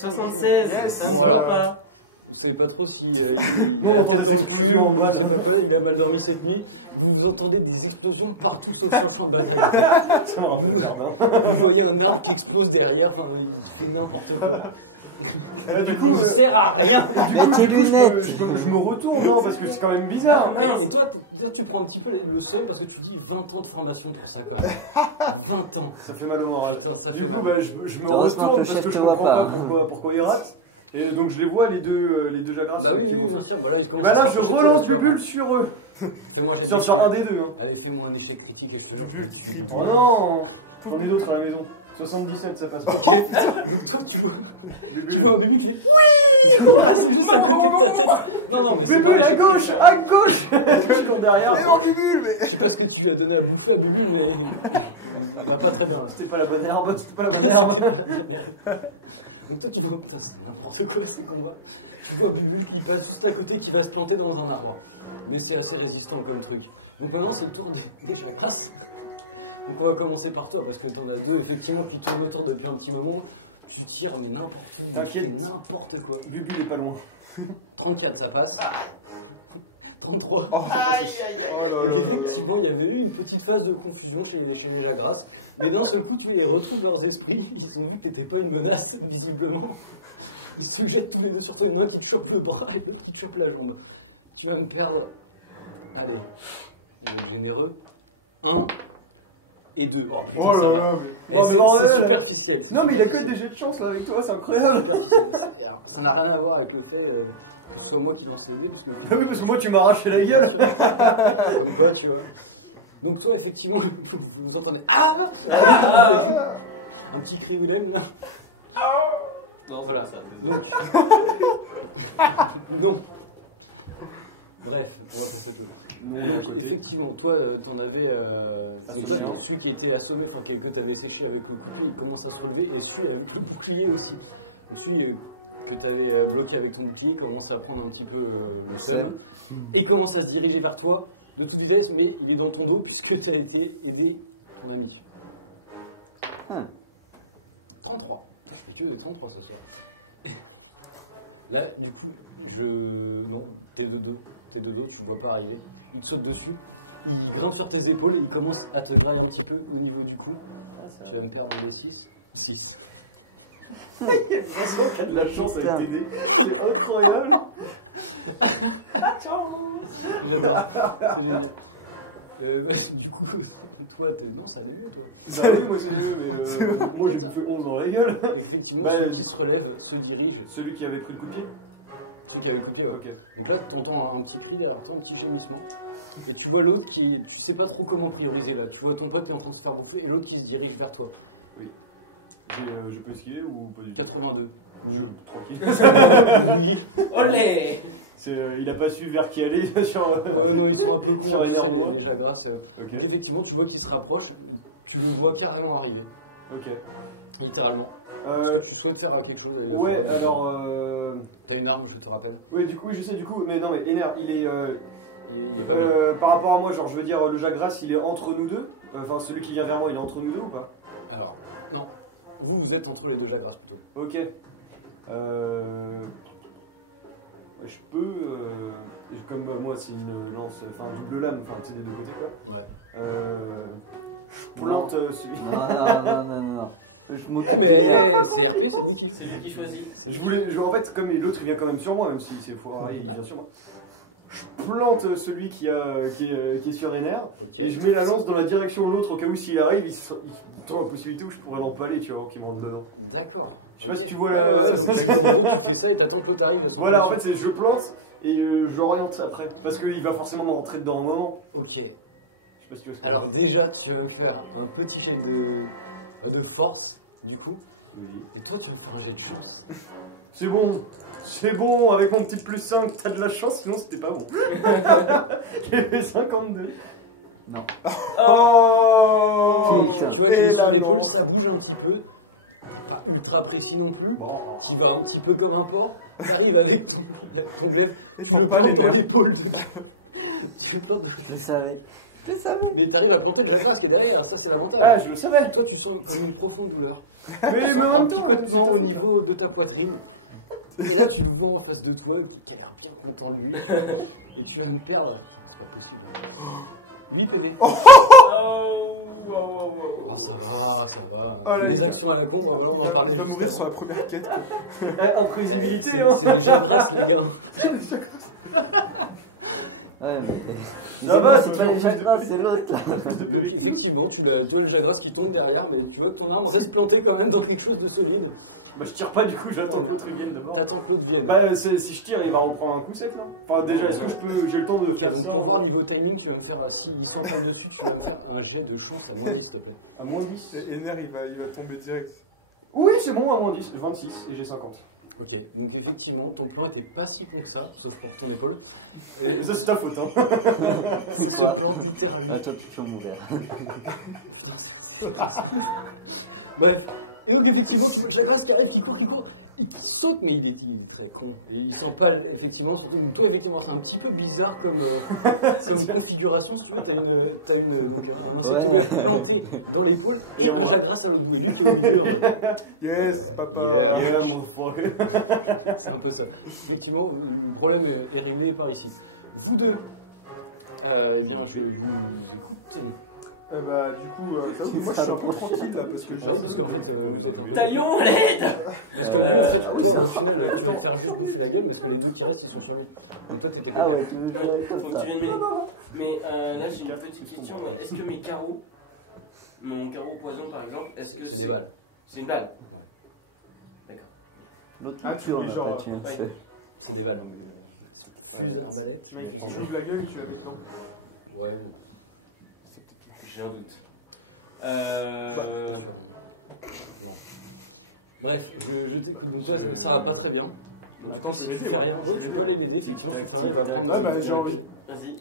76, Yes. ça ne va pas. Vous savez pas trop si... Moi, on entend des explosions en balle. Il a mal dormi cette nuit. Vous entendez des explosions partout sauf sur le champ de bataille. Ça me rappelle le jardin. Vous voyez un arbre qui explose derrière, enfin il fait n'importe quoi. Du coup, Il sert à rien. Mets tes lunettes. je me retourne, non, parce que c'est quand même bizarre. Non, mais toi tu prends un petit peu le seum parce que tu dis 20 ans de formation pour ça quoi. 20 ans. Ça fait mal au moral. Putain, ça Du fait coup, mal. bah, je me Heureusement retourne que le parce chef que je te voit comprends pas. pas pourquoi il rate. Et donc je les vois, les deux Jagras Bah oui, qui oui, vont. bien sûr, voilà, Et bah là, je relance Bubule sur eux. Sur un des deux. Hein. Allez, fais-moi un échec critique avec ce jeu. Bubule qui crie. Oh non, j'en ai d'autres à la maison. 77, ça passe pas. Toi, tu vois Bubule. Bubule qui fait oui. Non, mais c'est Bubule pas- à gauche, à gauche. Je cours derrière. Mais non, Bubule, mais. Je sais pas ce que tu lui as donné à bouffer à Bubule, mais ça va pas très bien. C'était pas la bonne herbe, c'était pas la bonne herbe. Donc toi tu vois, putain, c'est n'importe quoi ces combats. Tu vois Bubule qui passe juste à côté, qui va se planter dans un arbre. Mais c'est assez résistant comme truc. Donc maintenant c'est le tour des Jagras. Donc on va commencer par toi parce que t'en as deux effectivement qui tournent autour depuis un petit moment. Tu tires mais n'importe où. T'inquiète. N'importe quoi. Bubule est pas loin. 34 ça passe. 33. Oh là là. Effectivement, il y avait eu une petite phase de confusion chez les Jagras. Mais d'un seul coup, tu les retrouves dans leurs esprits. Ils ont vu que t'étais pas une menace, visiblement. Ils se jettent tous les deux sur toi. Il y en a un qui te chope le bras et l'autre qui te chope la jambe. Tu vas me perdre. Allez, il est généreux. 1 et 2. Oh, putain, Oh ça là va. là, mais. Oh, mais C'est bordel. superficiel. Non, mais il a que des jets de chance là avec toi, c'est incroyable. Ça n'a rien à voir avec le fait que ce soit moi qui lance les dés. Parce que Ah oui, parce que moi tu m'as arraché la gueule. donc, voilà, tu vois. Donc toi, effectivement, vous entendez un petit cri Willem là. Non, voilà ça. Donc... non. Bref, on va passer à autre chose. Nous, on est à côté. Effectivement, toi, t'en avais Assommé, séché, hein. celui qui était assommé, enfin que t'avais séché avec le bouclier, il commence à se relever, et celui avec le bouclier aussi. Celui que t'avais bloqué avec ton bouclier commence à prendre un petit peu le seum, et il commence à se diriger vers toi de toute vitesse, mais il est dans ton dos puisque tu as été aidé ton ami. 33. C'est que 33 ce soir. Là, du coup, non, t'es de dos, tu ne vois pas arriver. Il te saute dessus, il grimpe sur tes épaules et il commence à te grailler un petit peu au niveau du cou. Tu vas me perdre les 6. 6. Vraiment qu'il a de la chance avec TD. C'est incroyable. Du coup, toi, non, ça allait mieux, toi. Ça allait, moi c'est mieux, mais moi j'ai bouffé 11 dans la gueule. Effectivement, Bah, celui qui se relève, se dirige. Celui qui avait pris le coup de pied. Celui qui avait coupé, ouais. Ok. Donc là, tu entends un petit cri derrière toi, un petit gémissement. Et tu vois l'autre qui. Tu sais pas trop comment prioriser là. Tu vois ton pote est en train de se faire bouffer et l'autre qui se dirige vers toi. Je peux esquiver ou pas du tout? 82. Tranquille. Olé. Il a pas su vers qui aller sur. Non, ils sont un peu Sur énerve-moi. déjà grâce. Ok. Effectivement, tu vois qu'il se rapproche, tu le vois carrément arriver. Ok. Littéralement. Tu souhaites faire quelque chose Ouais, alors. T'as une arme, je te rappelle. Ouais, du coup, oui, je sais, du coup, mais non, mais Ener, il est. Il est pas bien. Par rapport à moi, genre, je veux dire, le Jagras, il est entre nous deux. Enfin, celui qui vient vers moi, il est entre nous deux ou pas? Alors, non. Vous êtes entre les deux Jagras plutôt. Ok. Je peux. Comme moi, c'est une lance, enfin, double lame, enfin, c'est des deux côtés, quoi. Ouais. Je plante celui. Non. Je m'occupe de Mais rien. c'est lui qui choisit. En fait, comme l'autre il vient quand même sur moi, même si c'est foiré, il vient sur moi. Je plante celui qui est sur Ener, et je mets la lance dans la direction de l'autre au cas où s'il arrive, il trouve la possibilité où je pourrais l'empaler, tu vois, qu'il me rentre dedans. D'accord. Je sais pas si tu vois la. Tu fais ça et t'attends que t'arrives. Voilà, en fait, c'est je plante et j'oriente après, parce qu'il va forcément me rentrer dedans un moment. Ok. Je sais pas si tu vois ce que Alors déjà, tu vas me faire un petit jet de force, du coup. Et toi, tu me fais un jet de chance. C'est bon, avec mon petit plus 5, t'as de la chance, sinon c'était pas bon. J'ai fait 52. Non. Oh Putain. Tu vois, Et sur la l'épaule, lance. ça bouge un petit peu. Pas ultra précis non plus. Bon. Qui va un petit peu comme un porc. T'arrives avec ton glaive. Ils Tu font le pas les plantes dans nerfs. l'épaule. Tu le plantes. Je le savais. Mais t'arrives à planter le Jagras qui est derrière, ça c'est l'avantage. Ah, je le savais. Toi, tu sens une profonde douleur. Mais en même temps, un petit peu au niveau de ta poitrine. Et là, tu le vois en face de toi, qui a l'air bien content de lui. Et tu vas me perdre. C'est pas possible. 8 PV. Oh, Oh, ça va. Oh là, Les il va- actions à la con, on va en parler. Il va mourir sur la première quête. Imprévisibilité, C'est hein. c'est le Jagras, les gars. Ouais, mais. Ça va, c'est c'est pas toujours les Jagras, c'est l'autre là. Effectivement, tu vois le Jagras qui tombe derrière, mais tu vois que ton arme reste plantée quand même dans quelque chose de solide. Bah, je tire pas du coup, j'attends que l'autre vienne d'abord. T'attends que l'autre vienne. Bah, si je tire, il va reprendre un coup sec là. Enfin, déjà, est-ce que j'ai le temps de faire Donc, ça pour voir niveau timing, tu vas me faire, s'il s'entraîne dessus, tu vas me faire un jet de chance à moins 10, s'il te plaît. à moins 10? Et Ener, il va tomber direct. Oui, c'est bon, à moins 10, 26 et j'ai 50. Ok, donc effectivement, ton plan était pas si con que ça, sauf pour ton épaule. Et ça, c'est ta faute, hein. C'est quoi Plan littéralement. Ah, toi, tu peux mourir. Bref, et donc effectivement, c'est le Jagras qui arrive, qui court, il saute, mais il est très con. Et il s'empale, effectivement, surtout toi, effectivement, c'est un petit peu bizarre comme configuration. Si tu veux, t'as un insecte planté dans l'épaule, et Et le on voit. Jagras, ça va jouer juste au milieu. Yes, papa. Yeah, mon frère. C'est un peu ça. Effectivement, le problème est réglé par ici. Vous deux, eh bien, je vais vous écouter. Bah, du coup, j'avoue que moi je suis un peu tranquille là parce que j'ai un Parce peu. qu'en fait, Talion, l'aide. ah oui, c'est un final, tunnel. Je vais faire juste bouffer la gueule parce que les deux qui restent, ils sont sur lui. Donc toi, t'étais Ah ouais, tu veux jouer Faut comme que ça. tu viennes m'aider. Mais là, j'ai une petite question. Est-ce que mes carreaux, mon carreau poison par exemple, est-ce que C'est une balle. C'est une balle. L'autre Ah, tu en tu as genre, pas, tu ouais. sais. C'est des balles. Donc, Tu mec, tu joues de la gueule, tu la mets dedans. Ouais. J'ai un doute. Bah, Bref, je t'écoute. Donc, ça va pas très bien. Donc, Attends, je vais tu l'aider, fais ouais. rien. Je vais Tu l'aider. peux aller l'aider. Ouais, bah j'ai envie. Vas-y.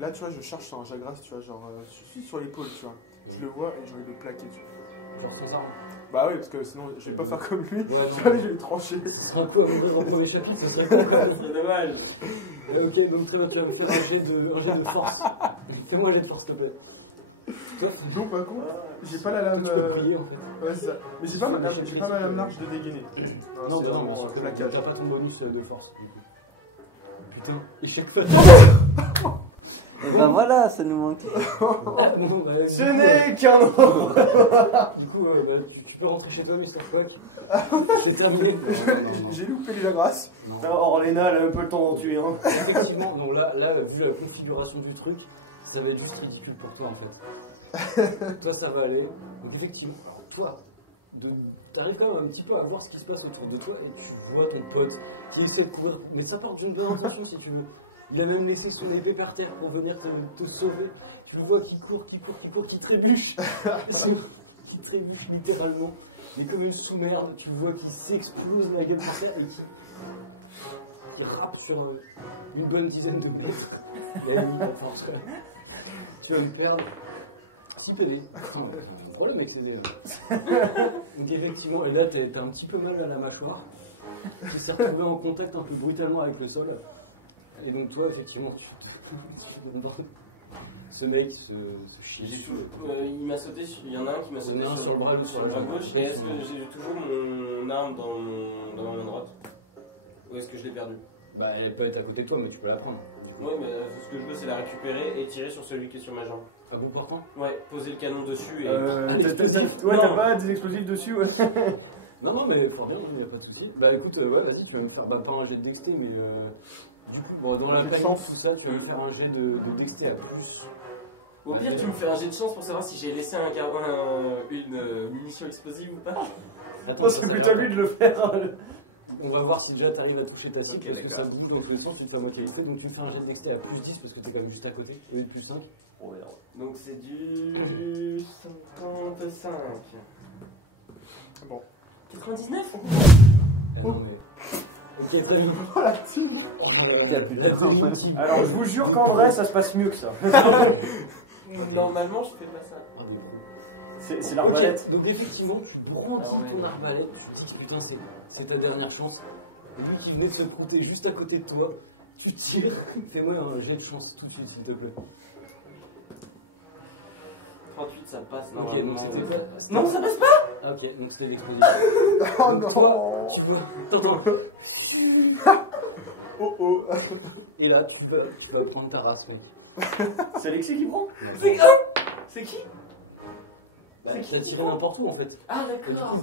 Là, tu vois, je cherche sur un Jagras, tu vois, genre, je suis sur l'épaule, tu vois. Je le vois et j'ai envie de le plaquer, tu vois. Genre sans arme. Bah oui, parce que sinon, je vais pas faire comme lui. Ouais, Tu vois, je vais le trancher. Ce serait un peu avant de premier chapitre, ce serait cool. C'est dommage. Ouais, ok, donc très bien, tu vas me faire un jet de force. Fais-moi un jet de force, s'il te plaît. Toi, Non, par contre, j'ai pas la lame. tu peux prier en fait. Ouais, c'est ça. Mais j'ai pas ma lame large de dégainer. Non, c'est bah non, vraiment mais plaquage. t'as pas ton bonus de force. Putain, échec fatal. Et ben voilà, ça nous manquait. Bon, bah, Ce n'est qu'un nom. Du coup, bah, tu peux rentrer chez toi, Mr. Quack. J'ai terminé. J'ai loupé les Jagras. Orlena, elle a un peu le temps d'en tuer. Hein. Effectivement, donc là, vu la configuration du truc, ça va être juste ridicule pour toi en fait. Toi, ça va aller. Donc, effectivement, alors toi, t'arrives quand même un petit peu à voir ce qui se passe autour de toi et tu vois ton pote qui essaie de courir, mais ça part d'une bonne intention si tu veux. Il a même laissé son épée par terre pour venir te sauver. Tu le vois qui court, qui trébuche. Qui trébuche littéralement. Il est comme une sous-merde. Tu le vois qui s'explose la gueule par terre et qui rappe sur une bonne dizaine de mètres. Il a mis la force. Tu vas le perdre. 6 PV. Le problème avec ces dés-là. Donc effectivement, et là t'as un petit peu mal à la mâchoire. Tu t'es retrouvé en contact un peu brutalement avec le sol. Et donc toi, effectivement, ce mec se chie. Il m'a sauté, il y en a un qui m'a sauté sur le bras gauche. Et est-ce que j'ai toujours mon arme dans ma main droite? Ou est-ce que je l'ai perdue? Bah elle peut être à côté de toi, mais tu peux la prendre. Ouais, mais ce que je veux, c'est la récupérer et tirer sur celui qui est sur ma jambe. À bout portant? Ouais, poser le canon dessus et. T'as pas des explosifs dessus, ouais. Non, mais faut rien, il n'y a pas de souci. Bah écoute, ouais, vas-y, tu vas me faire, bah pas un jet de dexté, mais du coup, bon, dans la chance, tout ça, tu vas me faire un jet de dexté à plus. Au pire, tu me fais un jet de chance pour savoir si j'ai laissé une munition explosive ou pas. Attends, Non, c'est plutôt à lui de le faire. On va voir si déjà t'arrives à toucher ta cible, Ok, parce que ça bouge dans tous les sens, tu te fais à moitié effet, donc tu me fais un jet de dexté à plus 10 parce que t'es quand même juste à côté, et plus 5. Donc c'est du 55. Bon. 99? Ah non, mais. Ok, très bien. Oh la team. C'est plus La tribu. Alors, je vous jure qu'en vrai, ça se passe mieux que ça. Normalement, je fais pas ça. C'est l'arbalète. Ok, donc effectivement, tu brandis ton arbalète, tu te dis putain, c'est ta dernière chance. Et lui qui venait de se prouter juste à côté de toi, tu tires, fais-moi un jet de chance tout de suite, s'il te plaît. 38, ça passe Ok, normalement. donc c'était quoi? Non, ça passe pas. Ah, ok, donc c'était l'explosion. Oh Donc non. toi, tu vas. T'entends. Oh oh. Et là, tu vas prendre ta race, mec. C'est Alexis qui prend. C'est qui? Bah, t'as tiré n'importe où en fait. Ah, d'accord.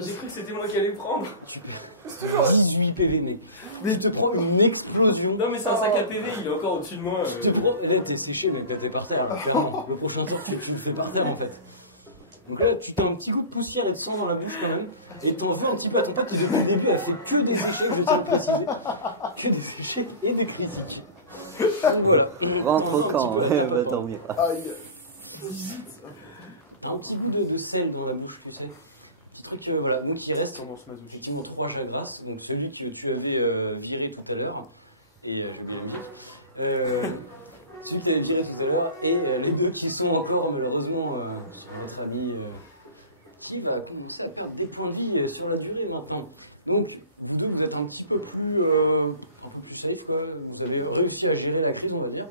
J'ai cru que c'était moi qui allais prendre. Tu perds 18 PV, mec. Mais tu te prends une explosion. Non, mais c'est un sac à PV, il est encore au-dessus de moi. Tu te prends. Et là, t'es séché, mec, là, t'es par terre. Clairement. Le prochain tour, tu le fais par terre en fait. Donc là, tu as un petit goût de poussière et de sang dans la bouche quand même. Et t'en veux un petit peu à ton pote qui depuis le début a fait que des échecs, je tiens à le préciser. Que des échecs et des critiques. Donc voilà. Rentre au camp, ouais, va dormir. Aïe. T'as un petit goût de sel dans la bouche, tu sais. Petit truc, voilà. Donc il reste effectivement 3 Jagras. Donc celui que tu avais viré tout à l'heure. Et je vais bien le dire. Celui que tu avais viré tout à l'heure. Et les deux qui sont encore malheureusement sur notre ami qui va commencer à perdre des points de vie sur la durée maintenant. Donc vous deux vous êtes un petit peu plus safe quoi. Vous avez réussi à gérer la crise on va dire.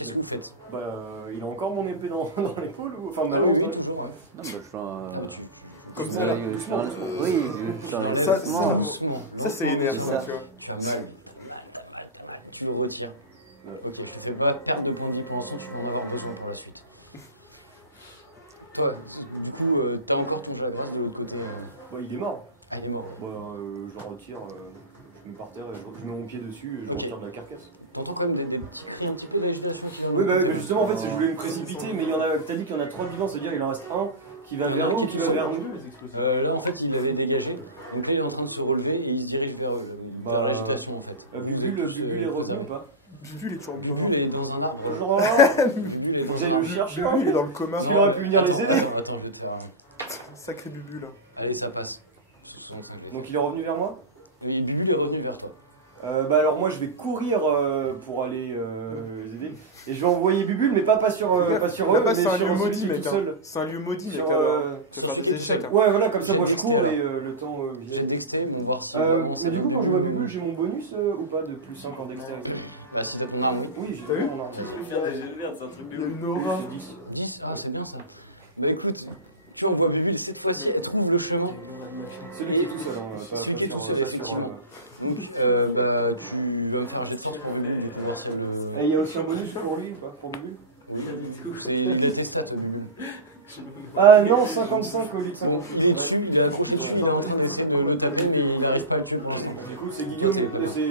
Qu'est-ce que vous faites? Bah, il a encore mon épée dans l'épaule ou. Enfin, ma oui, lance. toujours, ouais. Non, bah, je fais Comme ça là. Oui, je l'enlève Ça, doucement. Doucement. Ça c'est énervant, Ça. tu vois. Tu as mal. Tu le retires. Ok, je ne fais pas perdre de points de vie pour l'instant, tu peux en avoir besoin pour la suite. Toi, du coup, t'as encore ton Jagras de l'autre côté. Bah, il est mort. Ah, il est mort. Bah, je le retire, je me mets par terre et je mets mon pied dessus et je Ok. retire de la carcasse. T'entends quand même des petits cris un petit peu d'agitation. Oui, bah, justement, en fait, je voulais me précipiter, mais il y en a. T'as dit qu'il y en a 3 vivants, c'est-à-dire il en reste un qui va vers nous, qui va vers nous. Là, en fait, il avait dégagé. Donc là, il est en train de se relever et il se dirige vers Bah, l'agitation, en fait. Bubule est revenu ou pas? Bubu il est toujours bien. Bubule est dans un arbre. Toujours là. Bubule est Faut dans que j'aille un le arbre. chercher. Bubu il est dans le coma. Parce qu'il aurait pu venir les aider. Attends, je vais te faire un. sacré Bubule. Allez, ça passe. Donc il est revenu vers moi. Et Bubule est revenu vers toi. Bah alors moi je vais courir pour aller les aider. Et je vais envoyer Bubule, mais pas sur eux, Là-bas, mais c'est un sur lieu celui maudit, qui est mec. tout Hein. seul. C'est un lieu maudit, mec. Sur, Alors, tu vas faire des échecs. Hein. Ouais, voilà, comme ça moi je J'ai cours dexté, et le temps J'ai vient. dexté, on va voir si. Mais du coup, quand je vois Bubule, j'ai mon bonus ou pas de plus 5 en dextérité? Bah, si t'as ton arme, oui. Oui, j'ai T'as vu mon arme. Tu peux faire des jeux de merde, c'est un truc de Il y a ouf. une aura. C'est 10. 10, ah, c'est bien ça. Bah, écoute, tu envoies Bubule, cette fois-ci, elle trouve le chemin. Celui qui est tout seul, hein, pas Celui qui est sur- tout seul, pas sur, effectivement. Donc, bah, tu vas me faire un jet de chance pour Bubule, pour voir si elle Et il y a aussi un bonus pour lui ou pas? Pour Bubule? Oui, du coup, il a des stats, Bubule. Ah non, 55 au lieu de 50. Il est dessus, il a accroché dessus dans l'enceinte, il essaie de le taper, mais il n'arrive pas à le tuer pour l'instant. Du coup, c'est Guillaume, c'est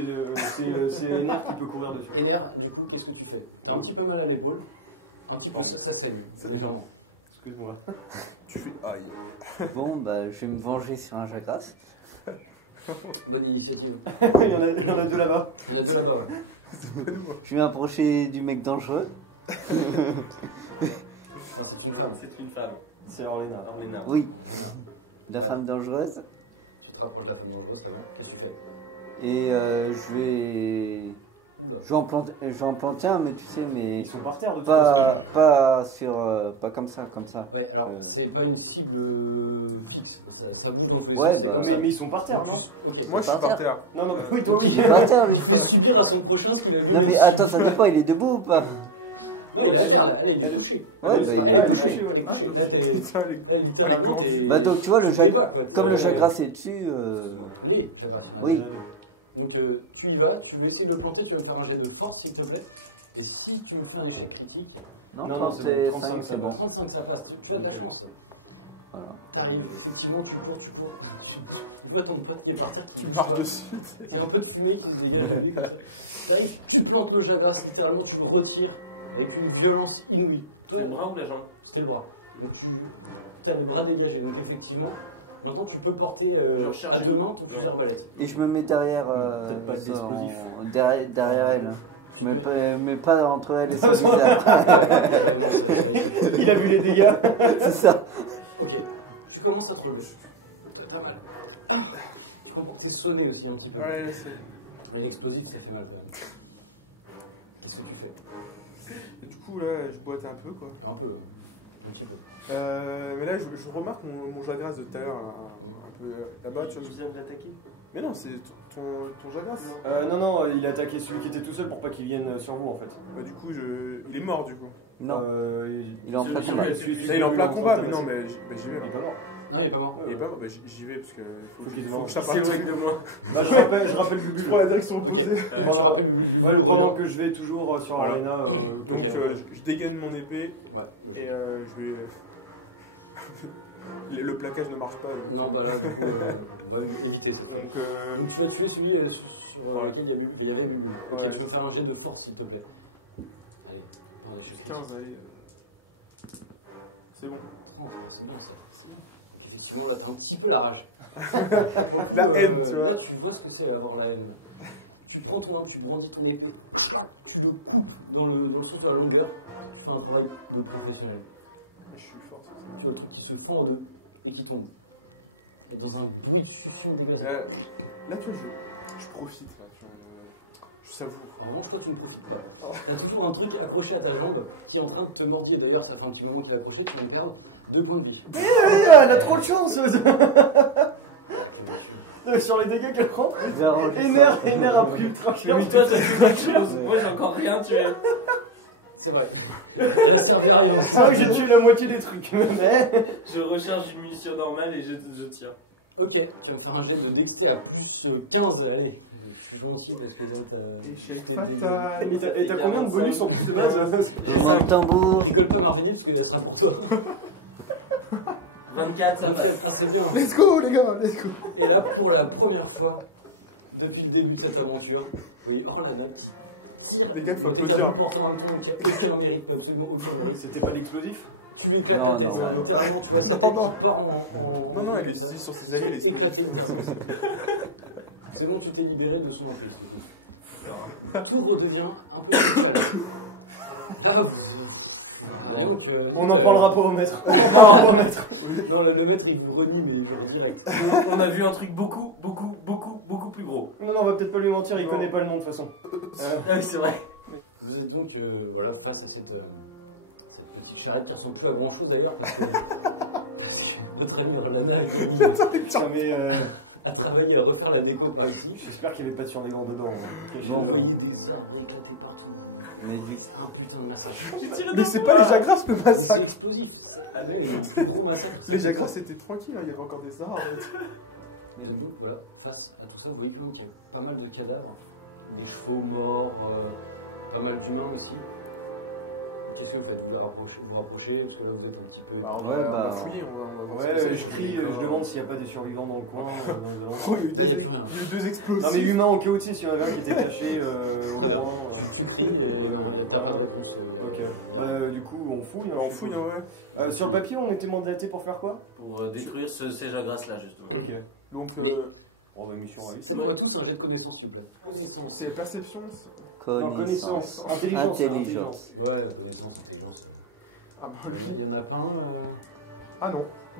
Ner qui peut courir dessus. Et l'air, du coup, qu'est-ce que tu fais? T'as un petit peu mal à l'épaule. Un petit peu, ça saigne. Légèrement. Excuse-moi. Tu fais aïe. Bon, bah, je vais me venger sur un Jagras. Bonne initiative. Il y en a deux là-bas. On a deux là-bas, ouais. Je vais m'approcher du mec dangereux. Enfin, c'est une femme. C'est une femme. C'est Orléna. Orléna. Oui. La femme dangereuse. Tu te rapproches de la femme dangereuse, ça va? Qu'est-ce que tu fais? Et je vais. Je vais en planter un, mais tu sais, mais Ils sont par terre de toute façon. pas sur. Pas comme ça. Ouais, alors, c'est pas une cible fixe. Ça bouge dans tous les Ouais, sens. bah. Mais ils sont par terre, non? Ok. Moi, je suis par terre. Non, non, oui, toi oui. Il est par terre, lui. Il fait subir à son prochain ce qu'il a vu. Non, mais attends, ça dépend, il est debout ou pas? Non, il a l'air, là. Elle est touchée. Ouais, bah, il est touché. Putain, les Elle, littéralement, t'es- Bah, donc tu vois, le t'es pas, Jagras. quoi. Comme le T'es- Jagras est dessus. Les Jagras. Oui. Donc tu y vas, tu veux essayer de le planter, tu vas me faire un jet de force s'il te plaît. Et si tu me fais un échec critique, Non, Non, non, c'est bon, 35, 35, c'est bon. 35 ça passe, tu as ta chance. Voilà. T'arrives, effectivement, tu cours. Tu vois ton pote qui est par terre, Tu marches dessus. il y a un peu de fumée qui se dégage de lui. comme ça. T'arrives, tu plantes le Jagras, littéralement tu le retires avec une violence inouïe. C'est le bras ou la jambe? C'était le bras. Donc tu as le bras dégagé, donc effectivement, maintenant tu peux porter Je recherche à deux mains ton fusil arbalète. Et je me mets derrière. Peut-être pas d'explosif. Derrière elle. Je me mets pas entre elle et son visage. Il a vu les dégâts. C'est ça. Ok, tu commences à te relever. C'est pas mal. Tu comprends que c'est sonné aussi un petit peu. Ouais, c'est. Mais l'explosif, ça fait mal quand même. Qu'est-ce que tu fais? Et du coup, là, je boite un peu, quoi. Un peu. Un petit peu. Mais là, je remarque mon Jagras de tout à l'heure, un peu là-bas. Tu vois. viens de l'attaquer? Mais non, c'est ton Jagras. Non, il a attaqué celui qui était tout seul pour pas qu'il vienne sur vous en fait. Bah, du coup, il est mort, du coup. Non, il est en plein celui- combat. Là, il est en plein combat, mais non, mais j'y vais. Il est pas mort. Non, il est pas mort. Il est pas mort, bah, j'y vais parce que Faut qu'il faut que je tape C'est un truc. loin de moi. Bah, je rappelle Bubule. Je prends la direction opposée. Pendant que je vais toujours sur Voilà. Arena. Donc, je dégaine mon épée Ouais. et je vais. Le plaquage ne marche pas. donc- Non, bah là, du coup, on va éviter ça. Donc, Donc tu vas tuer celui sur Voilà. lequel il y avait Bubu. Ok, Ouais. tu vas faire un jet de force s'il te plaît. Allez, on est juste 15, allez. C'est bon. Oh, c'est bien ça. C'est bien. Donc, effectivement, là, t'as un petit peu la rage. La haine, tu vois. Là, tu vois ce que c'est avoir la haine. Tu prends ton arme, tu brandis ton épée, tu le coupes dans le sens de la longueur. Tu fais un travail de professionnel. Je suis fort sur Tu vois, qui se fend en deux et qui tombe. Et dans un bruit de succion dégueulasse. ça. Là, tu vois, je profite. Là, tu vois, je savoure. En revanche, toi, tu ne profites pas. T'as toujours un truc accroché à ta jambe qui est en train de te mordiller. D'ailleurs, ça fait un petit moment qu'il est accroché, tu viens de perdre 2 points de vie. Elle a trop de chance. Sur les dégâts qu'elle prend. Ener a pris ultra cher. Mais toi, t'as fait quelque chose. Moi, j'ai encore rien tué. C'est vrai. Elle a servi à rien. C'est vrai que j'ai tué la moitié des trucs. Mais. Je recharge une munition normale et je tire. Ok, tu vas me faire un jet de dexté à plus 15. Allez, je suis gentil parce que là, t'as. Échec t'es fatal. Et t'as combien de bonus en plus de base? Roulement de tambour. Rigole pas, Marvini, parce que ça sera pour toi. 24, ça Ça va. fait assez bien. Let's go, les gars, let's go. Et là, pour la première fois depuis le début de cette aventure, oui, Orlana tire. Les gars, faut le applaudir. dégât portant un point qui en mérite absolument aucun mérite. C'était pas d'explosif? Tu lui éclates Non, la tête, non, ça, non. littéralement, tu vois sa Non, tête non. qui part en... Non, non, elle est ici sur ses alliés, elle est éclatée. C'est bon, tu t'es libéré de son emprise. Tout redevient un peu plus calme. Là, Donc, On en parlera pas au maître. On en parlera pas au maître. Non, le maître il vous renie, mais il vous direct. On a vu un truc beaucoup plus gros. Non, on va peut-être pas lui mentir, il Non. connaît pas le nom de toute façon. Ah oui, c'est vrai. Vous êtes donc voilà, face à cette petite charrette qui ressemble plus à grand chose d'ailleurs, parce que notre ami Orlana Putain, mais a travaillé à refaire la déco par ici. j'espère qu'il y avait pas de survivants dedans. J'ai envoyé des arbres éclatés partout. Mais du C'est un putain de massacre. Mais c'est pas les Jagras le C'est massacre. explosif. Ah oui, il y a un gros massacre. Les Jagras c'était tranquille, hein, il y avait encore des arbres. Mais donc voilà, face à tout ça, vous voyez qu'il y a pas mal de cadavres, des chevaux morts, pas mal d'humains aussi. Qu'est-ce que vous faites? Vous rapprochez, parce que là vous êtes un petit peu. Bah, on Ouais, va bah, fouiller, on va voir ce Ouais, que c'est. je crie, je demande s'il y a pas des survivants dans le coin. Oh, il y a eu Là, il y a deux, plus rien. il y a eu deux explosifs. Non, mais humain au cas où, tu sais, s'il y en avait un qui était caché au loin. Tu cries, et il n'y a pas de réponse. Ok. Bah, du coup, on fouille. hein, On je fouille, suppose. ouais. Sur le papier, on était mandaté pour faire quoi? Pour détruire ces Jagras là, justement. Ok. Donc, Mais- On va mission réussie. C'est moi tous un jet de connaissance, s'il vous plaît. Connaissance. c'est perception. Non, connaissance. Intelligence. Intelligence. Ouais, la connaissance, intelligence. Ah bah lui. Il y en a pas un. Ah non.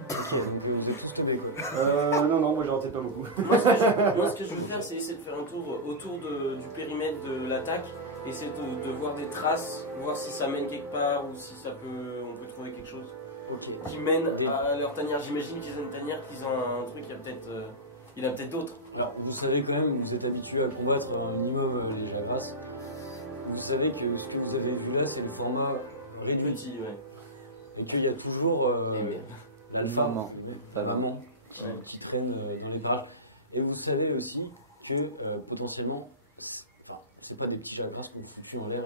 Ok, donc vous êtes tous tombés quoi. Non, moi j'ai raté pas beaucoup. Moi, ce que je veux faire, c'est essayer de faire un tour autour du périmètre de l'attaque, essayer de voir des traces, voir si ça mène quelque part ou si on peut trouver quelque chose Ok. qui mène à leur tanière. J'imagine qu'ils ont une tanière, qu'ils ont un truc, il y en a peut-être d'autres. Alors, vous savez quand même, vous êtes habitué à combattre un minimum les Jagras. Vous savez que ce que vous avez vu là, c'est le format réduit. Petit, ouais. Et qu'il y a toujours Et merde. la Maman. maman qui traîne dans les parages. Et vous savez aussi que potentiellement, c'est pas des petits Jagras qu'on foutu en l'air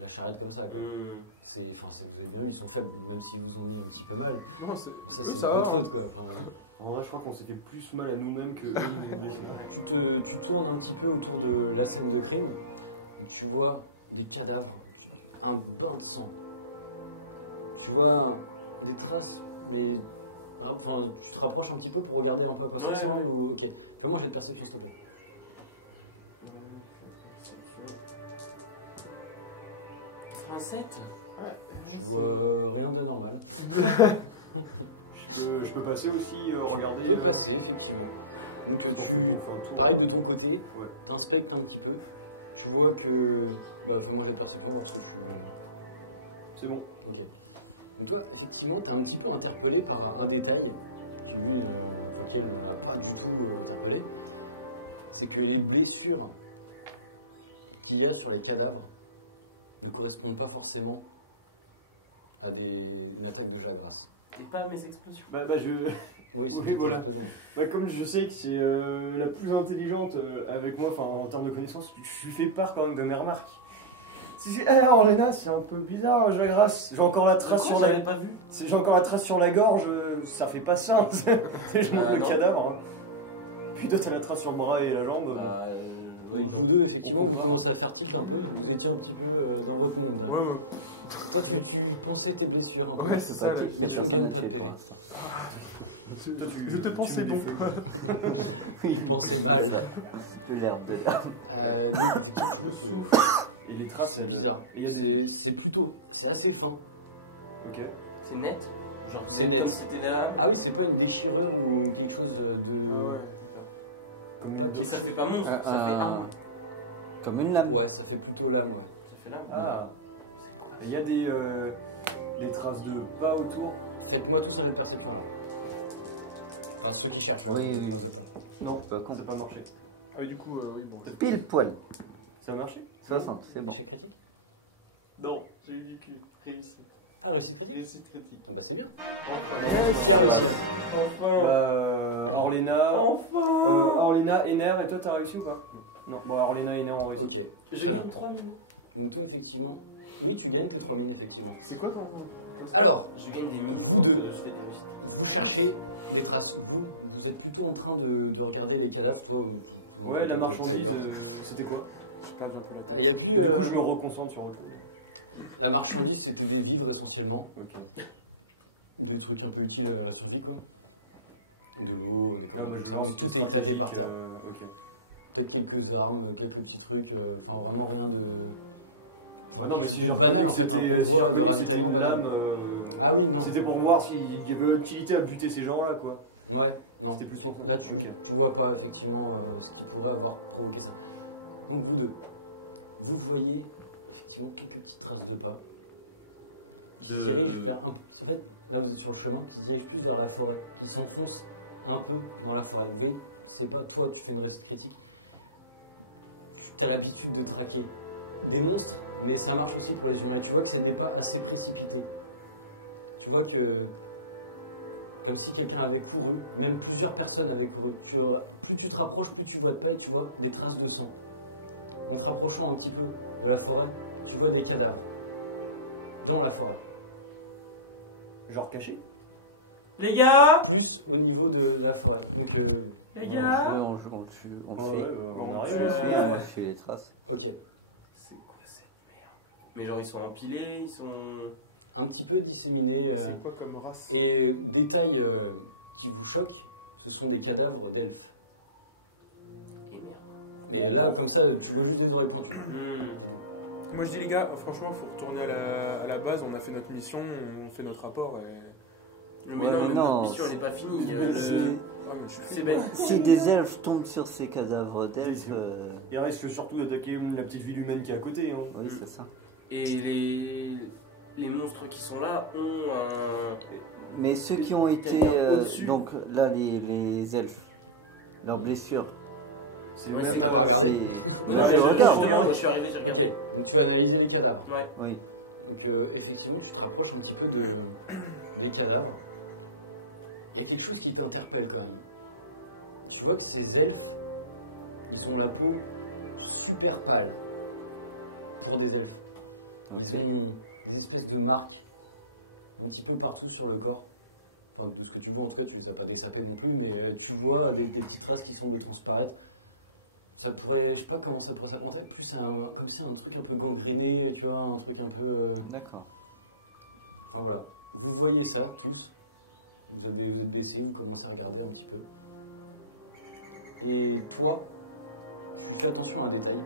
la charrette comme ça. Quoi. Vous avez bien vu, ils sont faibles, même s'ils vous ont mis un petit peu mal. Non, c'est. Ça, Oui, c'est ça pas va. de hein. faute, quoi. Enfin, En vrai, je crois qu'on s'est fait plus mal à nous-mêmes que eux. tu tournes un petit peu autour de la scène de crime, et tu vois des cadavres, un bain de sang. Tu vois des traces, mais. Enfin, tu te rapproches un petit peu pour regarder un peu à quoi ça Ouais, ressemble ouais. ou. Ok. Comment j'ai de perception s'il te plaît? Un 7. Je vois rien de normal. Je peux passer aussi, regarder. Tu peux passer, effectivement. Donc, On fait un tour. pareil de ton côté, Ouais. t'inspectes un petit peu. Tu vois que. Comment j'ai de perception parce que C'est bon. Ok. Donc toi, effectivement, tu es un petit peu interpellé par un détail qui lui, auquel on n'a pas du tout interpellé. C'est que les blessures qu'il y a sur les cadavres ne correspondent pas forcément à une attaque de Jagras. Et pas mes explosions. Bah, je. Oui, Oui, voilà. Comme je sais que c'est la plus intelligente avec moi, enfin en termes de connaissances, je lui fais part quand même de mes remarques. Orlena, c'est un peu bizarre, Jagras. J'ai encore la trace sur la. J'avais pas vu. J'ai encore la trace sur la gorge, ça fait pas ça. Je montre le non. cadavre. Hein. Puis toi, t'as la trace sur le bras et la jambe. Oui, non. tous deux, effectivement, On vous comprend. commencez à faire tilt un peu. Vous étiez un petit peu dans votre monde. Là. Ouais, ouais. Toi, tu pensais tes blessures. hein. Ouais, c'est C'est ça. pas là, il n'y a personne à tuer pour l'instant. Toi, Je te pensais mets des bon. feux. Oui, Tu pensais c'est mal. ça. De l'herbe de l'herbe. Le souffle, Et les traces, c'est elles. bizarre. Et il y a des. C'est assez fin. Ok. C'est net. Genre, C'est c'est net. comme c'était là. Ah oui, c'est pas une déchirure ou quelque chose de. Ah ouais. Comme une Et ça fait pas monstre, ça fait arme. Comme une lame. Ouais, ça fait plutôt l'âme, ouais. Ça fait lame. Ah. Et il y a des traces de pas autour. Faites-moi tous un de perception là. Enfin, ceux qui cherchent. Oui, oui. Non, Pas con. ça n'a pas marché. Ah, du coup, oui, bon. Pile poil. Ça a marché 60, c'est bon. Échec critique. Non, j'ai eu vécu. Réussi. Ah, réussite critique. Réussite critique. Ah bah c'est bien. Enfin. Orlena. Orlena, Ener, et toi t'as réussi ou pas? Non. Bon, Orlena et Ener ont réussi. Ok. Je gagne 3 minutes. Mouton, effectivement. Oui, tu gagnes que 3 minutes, effectivement. C'est quoi ton. Alors, Je gagne des minutes. Vous deux. Je fais des réussites. vous cherchez des traces. Vous êtes plutôt en train de regarder les cadavres. Toi, Ouais, la marchandise, c'était quoi? J'ai perdu un peu la Il y taille. a Et plus, du coup, je me reconcentre sur autre chose. la marchandise, c'était des vivres essentiellement. Ok. Des trucs un peu utiles à la survie, quoi. De l'eau. Ah, moi je veux voir si c'était c'était stratégique. par terre. Ok. Peut-être quelques armes, quelques petits trucs. Enfin, vraiment rien de. Bah non, mais si j'ai Bah reconnu non, que c'était non, si j'ai reconnu que c'était une lame, Ah oui, non. c'était pour voir s'il y avait utilité à buter ces gens-là, quoi. Ouais, non. C'était plus pour ça. Là, tu, Ok. tu vois pas effectivement ce qui pourrait avoir provoqué ça. Donc, vous deux, vous voyez effectivement quelques petites traces de pas qui se dirigent vers un peu. En fait, là, vous êtes sur le chemin qui se dirige plus vers la forêt, qui s'enfonce un peu dans la forêt. Mais c'est pas toi, tu fais une reste critique. Tu as l'habitude de traquer des monstres, mais ça marche aussi pour les humains. Tu vois que c'est des pas assez précipités. Tu vois que, comme si quelqu'un avait couru, même plusieurs personnes avaient couru. Plus tu te rapproches, plus tu vois de pas et tu vois des traces de sang. En te rapprochant un petit peu de la forêt, tu vois des cadavres dans la forêt. Genre caché. Les gars, Plus au niveau de la forêt. Donc, les gars. On le suit. On Bon, arrive. Je suis, Ouais. moi je suis les traces. ok. C'est quoi cette merde? Mais genre ils sont empilés, ils sont. Un petit peu disséminé. C'est quoi comme race? Et détail qui vous choque, ce sont des cadavres d'elfes. Et merde. Mais là, comme ça, tu vois juste des oreilles pointues. Moi je dis les gars, franchement faut retourner à la base, on a fait notre mission, on fait notre rapport et... Mais Ouais, non, mais mais non, notre mission elle est pas finie. Ah, mais je suis C'est bête. Si des elfes tombent sur ces cadavres d'elfes, Il risque surtout d'attaquer la petite ville humaine qui est à côté. Hein. oui, c'est ça. Et les monstres qui sont là ont un. Mais ceux qui ont été. Quelqu'un au-dessus. Donc là, les elfes, leurs blessures, C'est Ouais, même. c'est quoi, c'est. Ouais, Là, je je regarde. regarde, je suis arrivé, j'ai regardé. Donc tu as analysé les cadavres. Ouais. Oui. Donc effectivement, tu te rapproches un petit peu des cadavres. Il y a quelque chose qui t'interpelle quand même. Tu vois que ces elfes, ils ont la peau super pâle. Pour des elfes. Ok. Ils ont des espèces de marques un petit peu partout sur le corps. Enfin, de ce que tu vois en tout cas, tu les as pas dessapés non plus, mais tu vois avec des petites traces qui semblent transparaître. Ça pourrait, je sais pas comment ça pourrait s'apparenter, plus c'est comme c'est un truc un peu gangréné, tu vois, un truc un peu. D'accord. Enfin, voilà. Vous voyez ça tous. Vous êtes baissé, vous commencez à regarder un petit peu. Et toi, tu fais attention à un détail.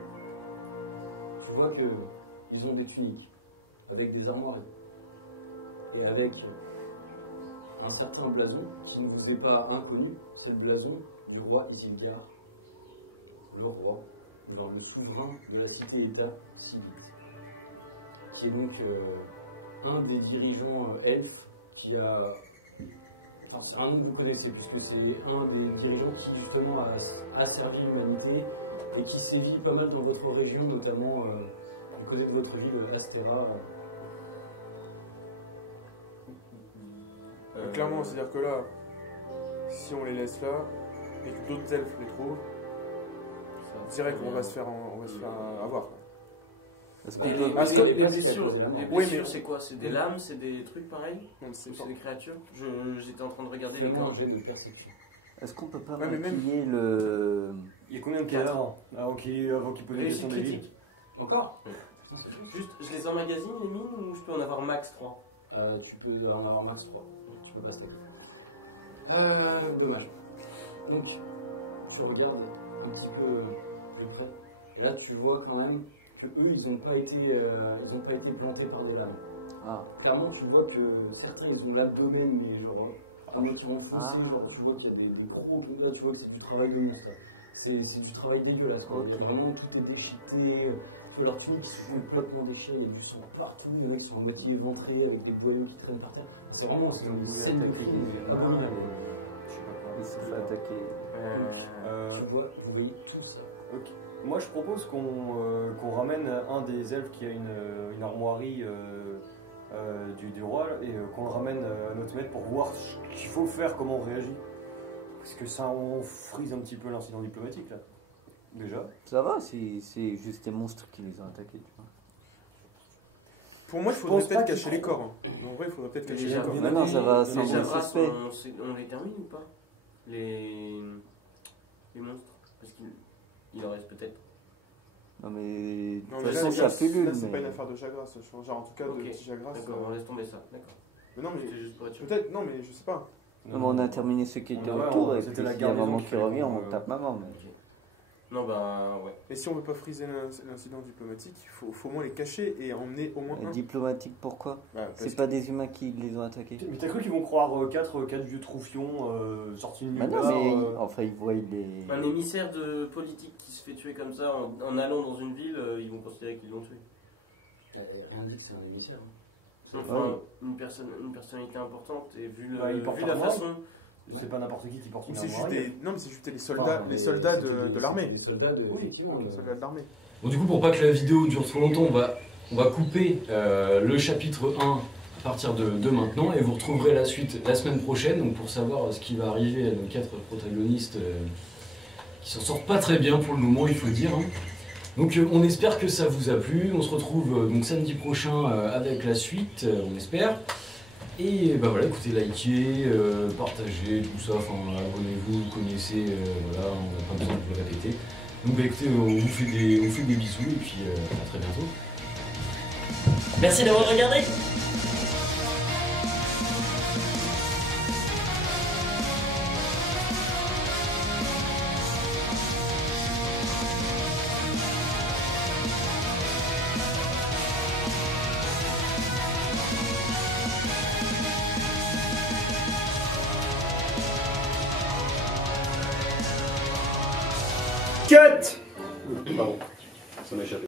Tu vois que ils ont des tuniques avec des armoiries et avec un certain blason qui ne vous est pas inconnu. C'est le blason du roi Isilgar, le roi, genre le souverain de la cité-État Sivite, qui est donc un des dirigeants elfes qui a. Enfin, c'est un nom que vous connaissez, puisque c'est un des dirigeants qui justement a servi l'humanité et qui sévit pas mal dans votre région, notamment du côté de votre ville, Astera. Clairement, c'est-à-dire que là, si on les laisse là, et que d'autres elfes les trouvent, je dirais qu'on va se faire avoir. quoi. Est-ce Et qu'on les, peut. Parce les- que- les les blessures, blessures, les Oui, blessures mais- c'est quoi? C'est des lames, c'est des trucs pareils? On ne sait Ou pas. c'est des créatures? J'étais en train de regarder les Fais-moi corps. un jet de perception. Est-ce qu'on peut pas Ouais, mais même- maquiller le. Il y a combien de cadavres avant qu'il pose la question Réussite des villes? critique. Encore Juste, je les emmagasine les mines ou je peux en avoir max 3? Tu peux en avoir max 3. Tu peux pas se taper. Dommage. Donc, tu regardes un petit peu de près. Et là, tu vois quand même que eux, ils n'ont pas été plantés par des lames. Ah, Clairement, tu vois que certains, ils ont l'abdomen, mais genre, à moitié enfoncé. Ah. Genre, tu vois qu'il y a des gros. Là, tu vois que c'est du travail de monstre. Là. C'est du travail dégueulasse. Quoi. Ok. Il y a vraiment tout est déchiqueté. Tu vois leurs tuniques qui sont complètement déchirées. Il y a du sang partout. Les mecs sont à moitié éventrés avec des boyaux qui traînent par terre. C'est vraiment une scène de crime abominable. il s'est fait attaquer. Tu vois, vous voyez tout ça. Moi, je propose qu'on ramène un des elfes qui a une armoirie du roi là, et qu'on le ramène à notre maître pour voir ce qu'il faut faire, comment on réagit. Parce que ça, on frise un petit peu l'incident diplomatique là. Déjà. Ça va, c'est juste des monstres qui les ont attaqués. Tu vois. Pour moi, il Je faudrait pense pas peut-être qu'ils cacher les croient. corps. hein. En vrai, il faudrait peut-être Les cacher les corps. Non, non, ça va les sembler Javras, suspect. on les termine ou pas? Les monstres? Parce qu'il en reste peut-être. Non, mais. De Non, toute mais façon, là, ça pullule. c'est pas une mais- affaire de Jagras. Genre, en tout cas, Ok. de petit Jagras. D'accord, on laisse tomber ça. D'accord. Mais non, mais C'était juste pour être sûr. peut-être, non, mais je sais pas. Non, mais on a terminé ceux qui étaient Ouais, autour, et c'était puis la s'il y a un garnison moment qu'il qui fallait revient, qu'on, on tape maman. Mais... Non, bah ouais. Et si on veut pas friser l'incident diplomatique, il faut au moins les cacher et emmener au moins un. Diplomatique, pourquoi? Bah, parce C'est pas des humains qui les ont attaqués. Mais t'as cru qu'ils vont croire 4 vieux troufions sortis de nulle Bah non, part, mais enfin, ils voient les. Un émissaire de politique qui se fait tuer comme ça en allant dans une ville, ils vont considérer qu'ils l'ont tué. Rien dit que c'est un émissaire. Enfin, une personnalité importante et vu il porte la armoire. façon. C'est pas n'importe qui porte une c'est juste armoire. non, mais c'est juste les soldats de l'armée. Les soldats de, Oui, effectivement. Les soldats de l'armée. Bon, du coup, pour pas que la vidéo dure trop longtemps, on va couper le chapitre 1 à partir de maintenant et vous retrouverez la suite la semaine prochaine donc pour savoir ce qui va arriver à nos 4 protagonistes qui s'en sortent pas très bien pour le moment, il faut dire. Hein. Donc on espère que ça vous a plu, on se retrouve donc samedi prochain avec la suite, on espère. Et bah voilà, écoutez, likez, partagez, tout ça, enfin abonnez-vous, vous connaissez, voilà, on n'a pas besoin de vous le répéter. Donc bah écoutez, on vous fait des bisous et puis à très bientôt. Merci d'avoir regardé. Cut. Pardon, ça m'a échappé.